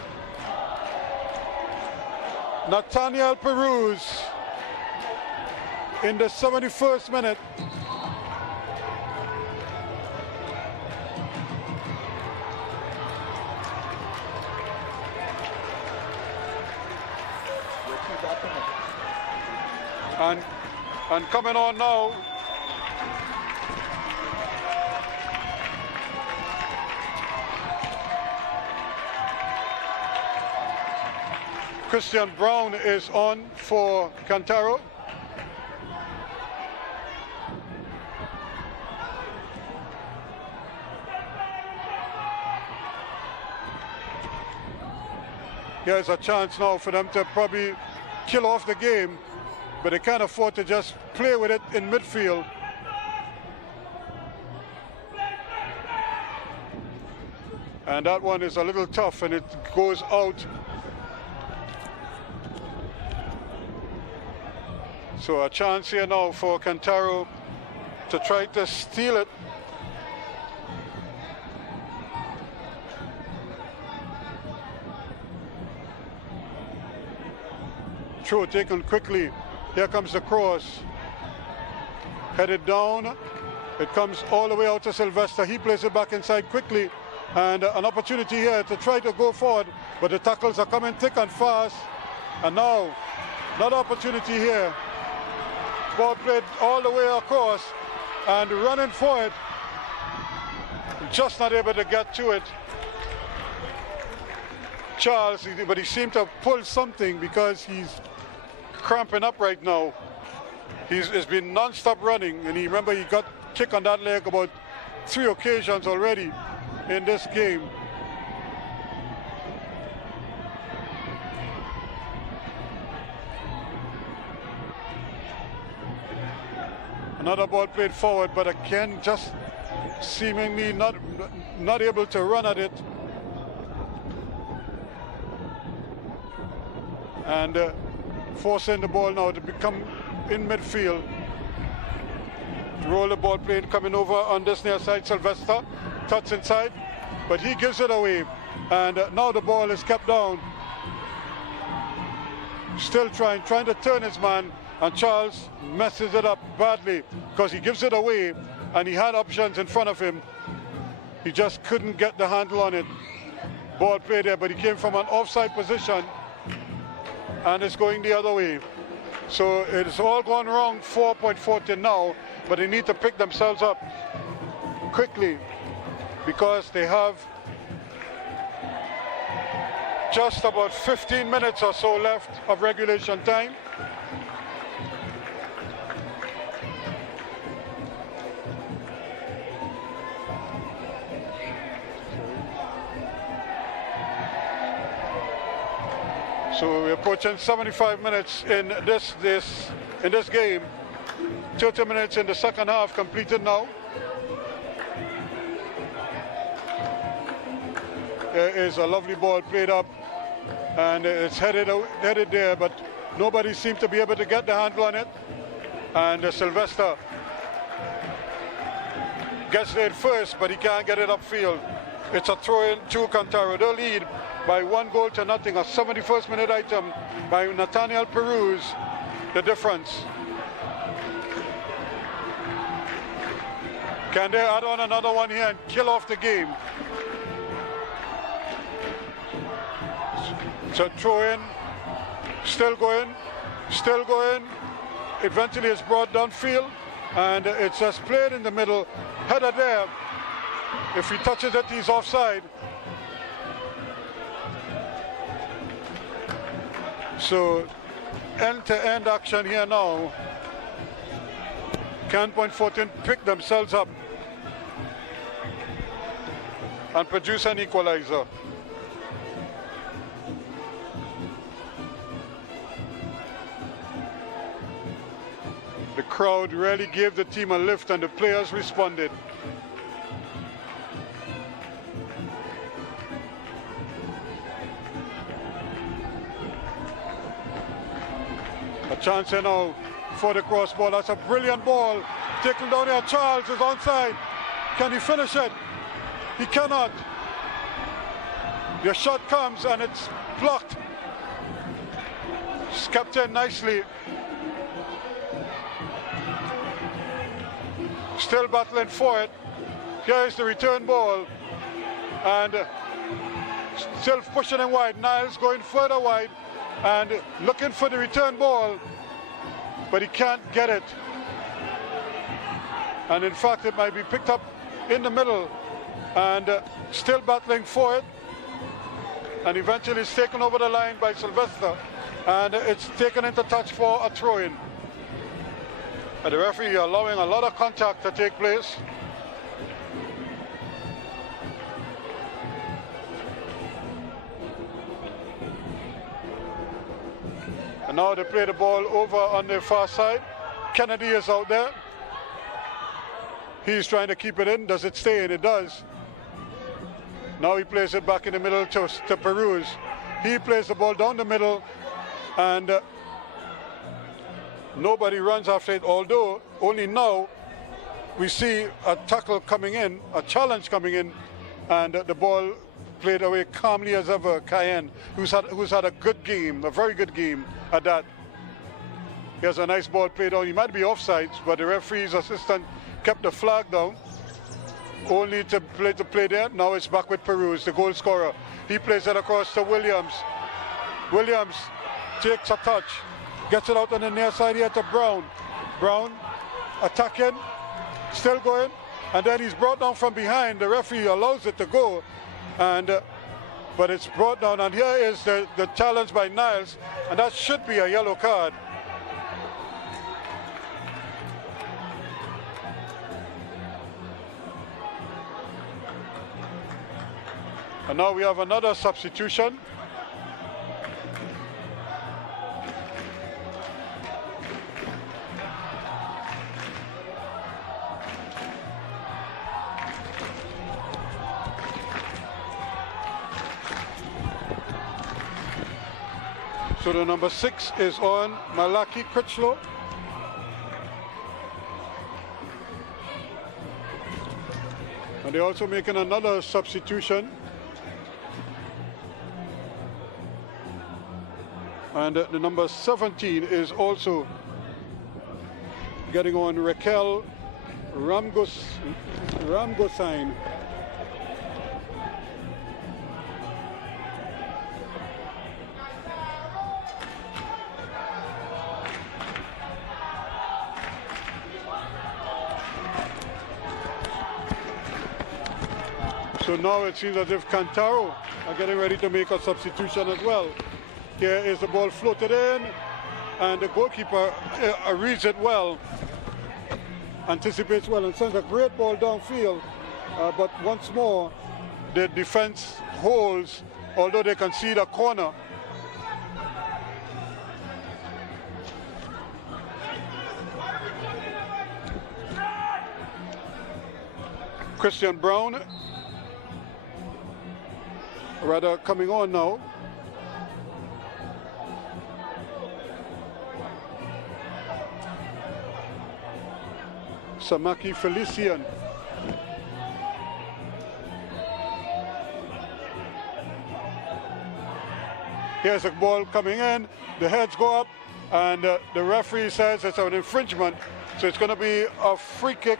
Nathaniel Peruz in the 71st minute. And coming on now, Christian Brown is on for Cantaro. Here's a chance now for them to probably kill off the game, but they can't afford to just play with it in midfield. And that one is a little tough and it goes out. So a chance here now for Cantaro to try to steal it. Throw taken quickly. Here comes the cross. headed down. It comes all the way out to Sylvester. He plays it back inside quickly. And an opportunity here to try to go forward, but the tackles are coming thick and fast. And now, another opportunity here. Ball played all the way across and running for it. Just not able to get to it. Charles, but he seemed to pull something because he's cramping up right now. It's been non-stop running, and remember he got kicked on that leg about 3 occasions already in this game. Another ball played forward, but again, just seemingly not able to run at it. And forcing the ball now to become in midfield. Roll the ball played coming over on this near side. Sylvester touch inside, but he gives it away. And now the ball is kept down. Still trying to turn his man, and Charles messes it up badly because he gives it away, and he had options in front of him. He just couldn't get the handle on it. Ball played there, but he came from an offside position, and it's going the other way. So it's all gone wrong. 4.14 now, but they need to pick themselves up quickly because they have just about 15 minutes or so left of regulation time. So we're approaching 75 minutes in this game. 30 minutes in the second half completed now. There is a lovely ball played up, and it's headed there, but nobody seemed to be able to get the handle on it. And Sylvester gets there first, but he can't get it upfield. It's a throw-in to Cantaro. They'll lead by 1-0 a 71st minute item by Nathaniel Peruz, the difference. Can they add on another one here and kill off the game? So throw in, still going. Eventually it's brought downfield, and it's just played in the middle. Header there. If he touches it, he's offside. So end-to-end action here now. Can Fortin pick themselves up and produce an equalizer? The crowd really gave the team a lift, and the players responded. A chance here now for the cross ball. That's a brilliant ball. Taken down here. Charles is onside. Can he finish it? He cannot. The shot comes and it's blocked. It's kept in nicely. Still battling for it. Here is the return ball. And still pushing him wide. Niles going further wide and looking for the return ball, but he can't get it. And in fact, it might be picked up in the middle, and still battling for it. And eventually it's taken over the line by Sylvester, and it's taken into touch for a throw-in. And the referee allowing a lot of contact to take place. And now they play the ball over on the far side. Kennedy is out there. He's trying to keep it in. Does it stay in? It does. Now he plays it back in the middle to Peruz. He plays the ball down the middle, and nobody runs after it, although only now we see a tackle coming in, a challenge coming in, and the ball played away calmly as ever. Cayenne, who's had a good game, a very good game at that. He has a nice ball played down. He might be offsides, but the referee's assistant kept the flag down. Only to play there. Now it's back with Peru, the goal scorer. He plays it across to Williams. Williams takes a touch, gets it out on the near side here to Brown. Brown attacking, still going, and then he's brought down from behind. The referee allows it to go, but it's brought down, and here is the challenge by Niles, and that should be a yellow card. And now we have another substitution. So the number 6 is on, Malaki Critchlow. And they're also making another substitution. And the number 17 is also getting on, Raquel Ramgosine. So now it seems as if Cantaro are getting ready to make a substitution as well. Here is the ball floated in, and the goalkeeper reads it well, anticipates well, and sends a great ball downfield. But once more, the defense holds, although they concede a corner. Christian Brown, rather coming on now. Samaki Felician. Here's the ball coming in, the heads go up, and the referee says it's an infringement, so it's going to be a free kick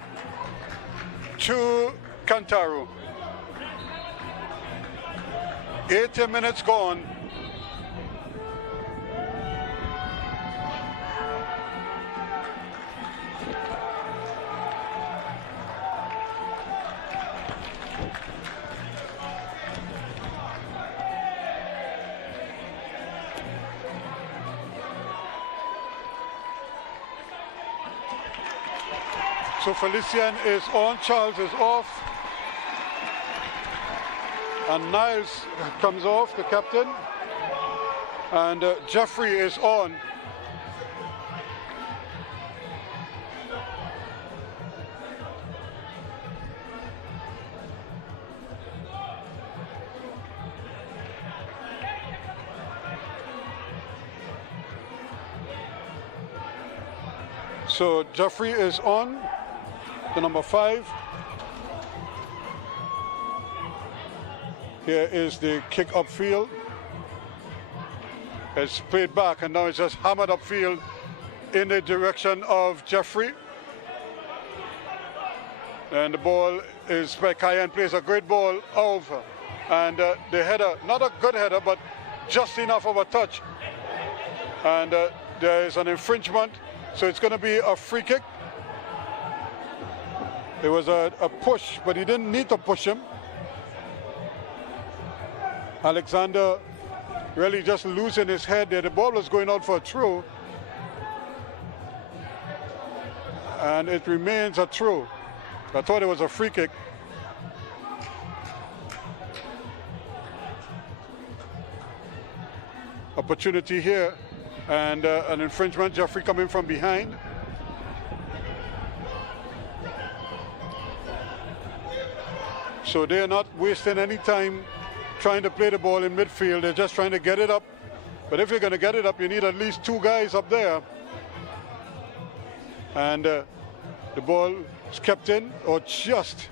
to Cantaro. 80 minutes gone. So Felician is on, Charles is off, and Niles comes off, the captain, and Jeffrey is on. So Jeffrey is on, the number 5. Here is the kick upfield. It's played back, and now it's just hammered upfield in the direction of Jeffrey. And the ball is by Cayenne, plays a great ball over. And the header, not a good header, but just enough of a touch. And there is an infringement, so it's going to be a free kick. It was a push, but he didn't need to push him. Alexander really just losing his head there. The ball was going out for a throw, and it remains a throw. I thought it was a free kick. Opportunity here, and an infringement. Jeffrey coming from behind. So they're not wasting any time trying to play the ball in midfield. They're just trying to get it up. But if you're going to get it up, you need at least 2 guys up there. And the ball is kept in, or just.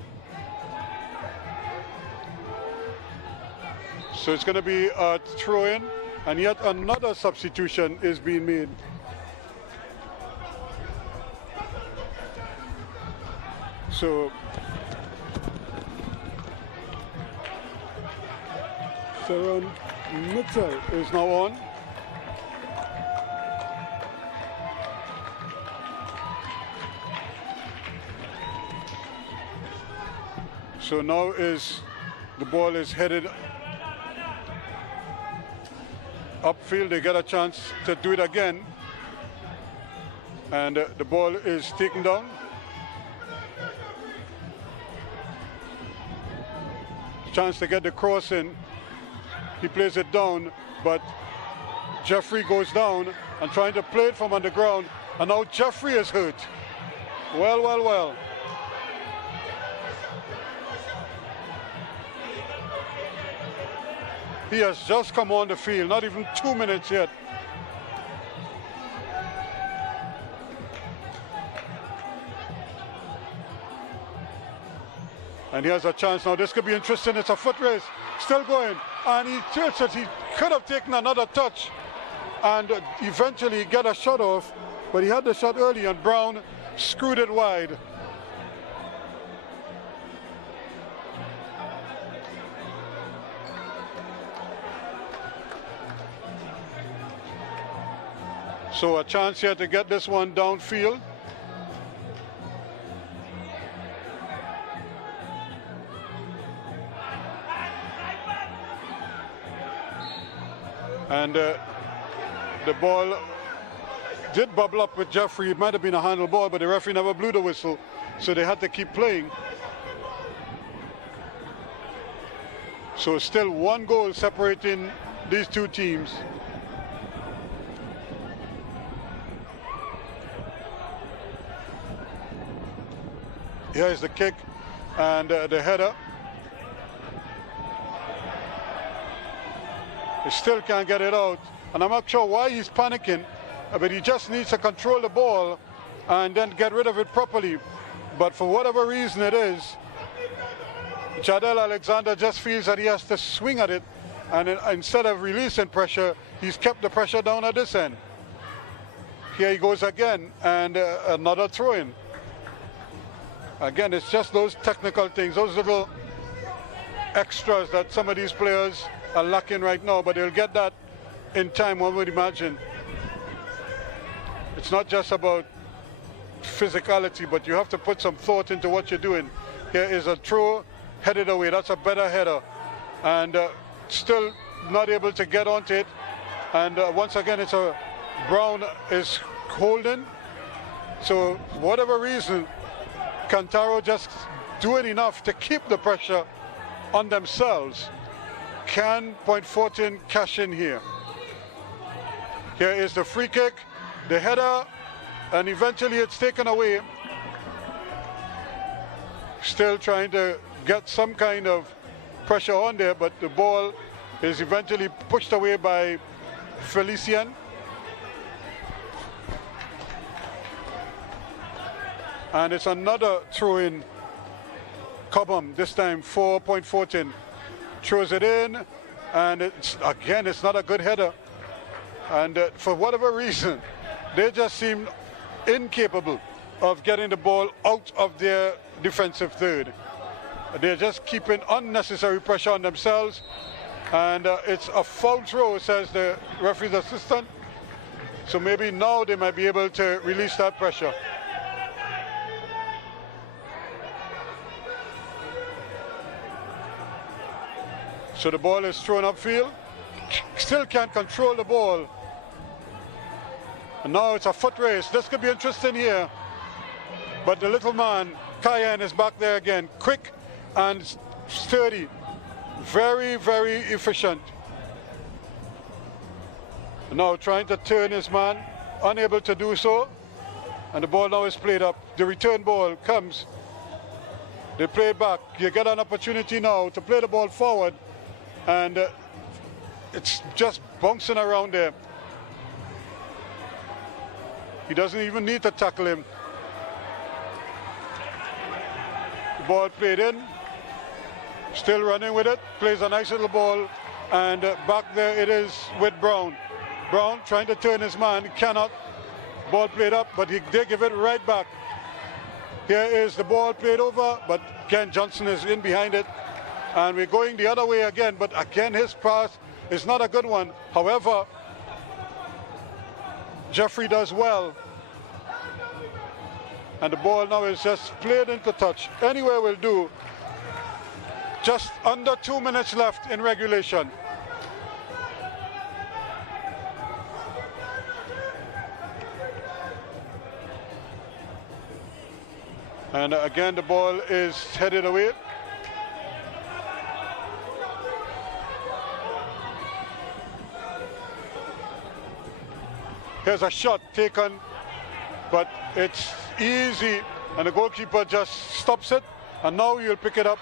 So it's going to be a throw-in, and yet another substitution is being made. So Sharon Mitchell is now on. So now the ball is headed upfield. They get a chance to do it again. And the ball is taken down. Chance to get the cross in. He plays it down, but Jeffrey goes down and trying to play it from underground. And now Jeffrey is hurt. Well, well, well. He has just come on the field, not even 2 minutes yet. And he has a chance now. This could be interesting. It's a foot race. Still going. And he tilts it. He could have taken another touch and eventually get a shot off. But he had the shot early and Brown screwed it wide. So a chance here to get this one downfield. And the ball did bubble up with Jeffrey. It might have been a handle ball, but the referee never blew the whistle, so they had to keep playing. So still one goal separating these two teams. Here is the kick and the header. He still can't get it out. And I'm not sure why he's panicking, but he just needs to control the ball and then get rid of it properly. But for whatever reason it is, Jadel Alexander just feels that he has to swing at it, and instead of releasing pressure, he's kept the pressure down at this end. Here he goes again, and another throw-in. Again, it's just those technical things, those little extras that some of these players are lacking right now, but they'll get that in time, one would imagine. It's not just about physicality, but you have to put some thought into what you're doing. Here is a throw headed away. That's a better header. And still not able to get onto it. And once again, it's a Brown is holding. So for whatever reason, Cantaro just doing enough to keep the pressure on themselves. Can Point Fortin cash in here? Here is the free kick, the header, and eventually it's taken away. Still trying to get some kind of pressure on there, but the ball is eventually pushed away by Felician. And it's another throw-in. Cobham, this time for Point Fortin. Throws it in, and it's not a good header. And for whatever reason, they just seem incapable of getting the ball out of their defensive third. They're just keeping unnecessary pressure on themselves. And it's a foul throw, says the referee's assistant. So maybe now they might be able to release that pressure. So the ball is thrown upfield. Still can't control the ball. And now it's a foot race. This could be interesting here. But the little man, Cayenne, is back there again. Quick and sturdy. Very, very efficient. Now trying to turn his man. Unable to do so. And the ball now is played up. The return ball comes. They play it back. You get an opportunity now to play the ball forward. And it's just bouncing around there. He doesn't even need to tackle him. The ball played in. Still running with it. Plays a nice little ball. And back there it is with Brown. Brown trying to turn his man. He cannot. Ball played up, but they give it right back. Here is the ball played over, but again Johnson is in behind it. And we're going the other way again, but again his pass is not a good one. However, Jeffrey does well. And the ball now is just played into touch. Anywhere will do. Just under 2 minutes left in regulation. And again the ball is headed away. Here's a shot taken, but it's easy, and the goalkeeper just stops it, and now you'll pick it up.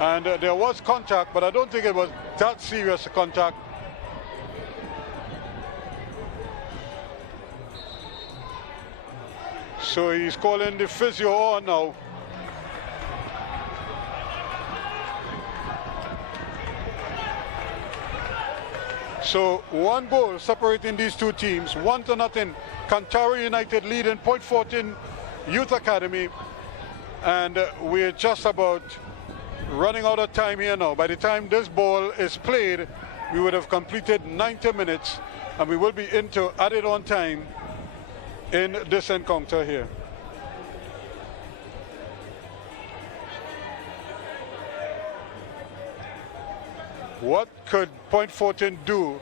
And there was contact, but I don't think it was that serious a contact. So he's calling the physio on now. So one goal separating these two teams, 1-0. Cantaro United leading Point Fortin Youth Academy, and we're just about running out of time here now. By the time this ball is played, we would have completed 90 minutes, and we will be into added on time in this encounter here. What could Point Fortin do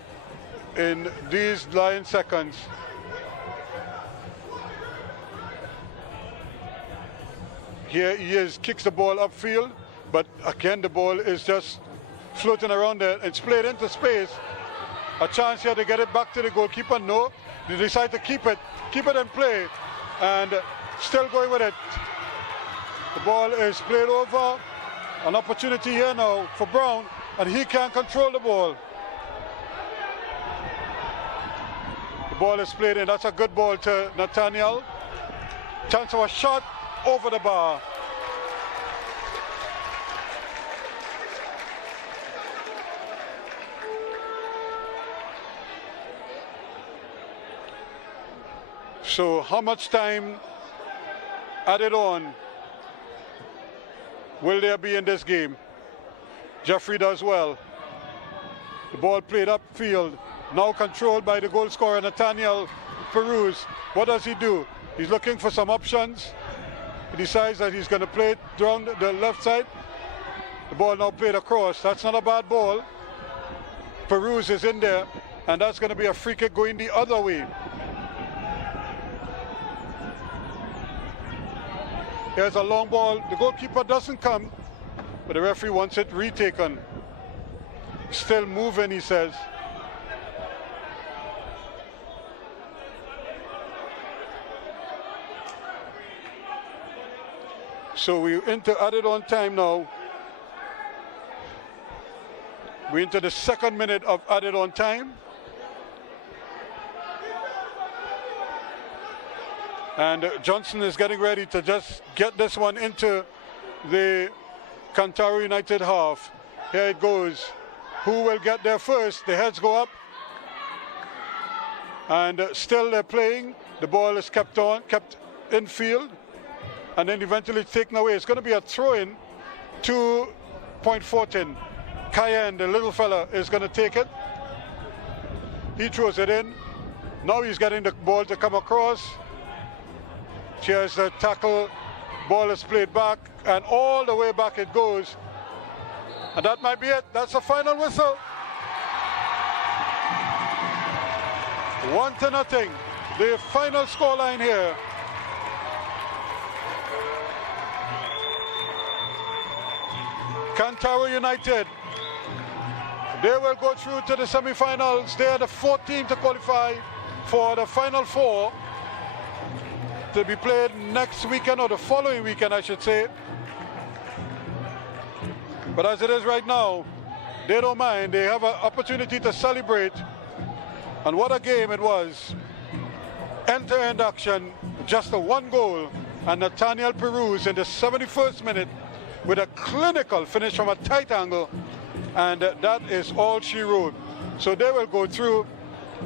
in these 9 seconds? Here he is, kicks the ball upfield, but again the ball is just floating around there. It's played into space. A chance here to get it back to the goalkeeper. No, they decide to keep it in play, and still going with it. The ball is played over. An opportunity here now for Brown, and he can't control the ball. The ball is played in. That's a good ball to Nathaniel. Chance of a shot over the bar. So how much time added on will there be in this game? Jeffrey does well. The ball played upfield, now controlled by the goal scorer Nathaniel Peruz. What does he do? He's looking for some options. He decides that he's going to play it down the left side. The ball now played across. That's not a bad ball. Peruz is in there, and that's going to be a free kick going the other way. Here's a long ball. The goalkeeper doesn't come, but the referee wants it retaken. Still moving, he says. So we're into added on time now. We're into the 2nd minute of added on time. And Johnson is getting ready to just get this one into the Cantaro United half. Here it goes. Who will get there first? The heads go up. And still they're playing. The ball is kept in field. And then eventually taken away. It's going to be a throw-in to Point Fortin. Cayenne, the little fella, is going to take it. He throws it in. Now he's getting the ball to come across. Here's the tackle. Ball is played back, and all the way back it goes. And that might be it. That's the final whistle. 1-0. The final scoreline here. Cantaro United. They will go through to the semi-finals. They are the 4th team to qualify for the Final Four, to be played next weekend, or the following weekend, I should say. But as it is right now, they don't mind. They have an opportunity to celebrate. And what a game it was. End-to-end action, just a 1 goal. And Nathaniel Peruz in the 71st minute with a clinical finish from a tight angle. And that is all she wrote. So they will go through.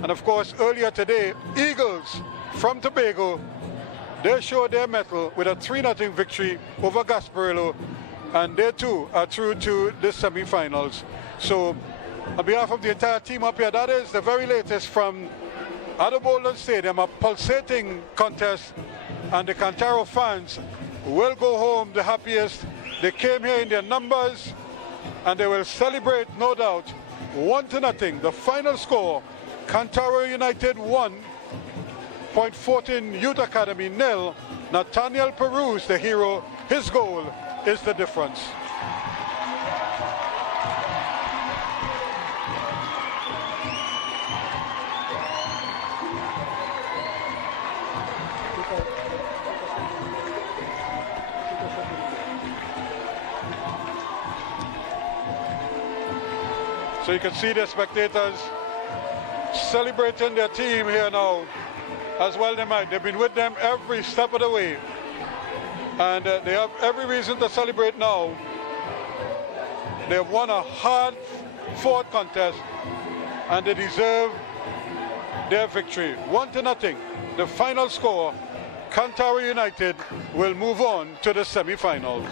And of course, earlier today, Eagles from Tobago, they showed their mettle with a 3-0 victory over Gasparillo, and they too are through to the semi-finals. So on behalf of the entire team up here, that is the very latest from at the Boldon Stadium, a pulsating contest, and the Cantaro fans will go home the happiest. They came here in their numbers, and they will celebrate, no doubt, 1-0. The final score, Cantaro United 1, Fortin Youth Academy 0. Nathaniel Peru's the hero. His goal is the difference. So you can see the spectators celebrating their team here now, as well they might. They've been with them every step of the way, and they have every reason to celebrate now. They have won a hard-fought contest, and they deserve their victory. 1-0, the final score. Cantaro United will move on to the semi-finals.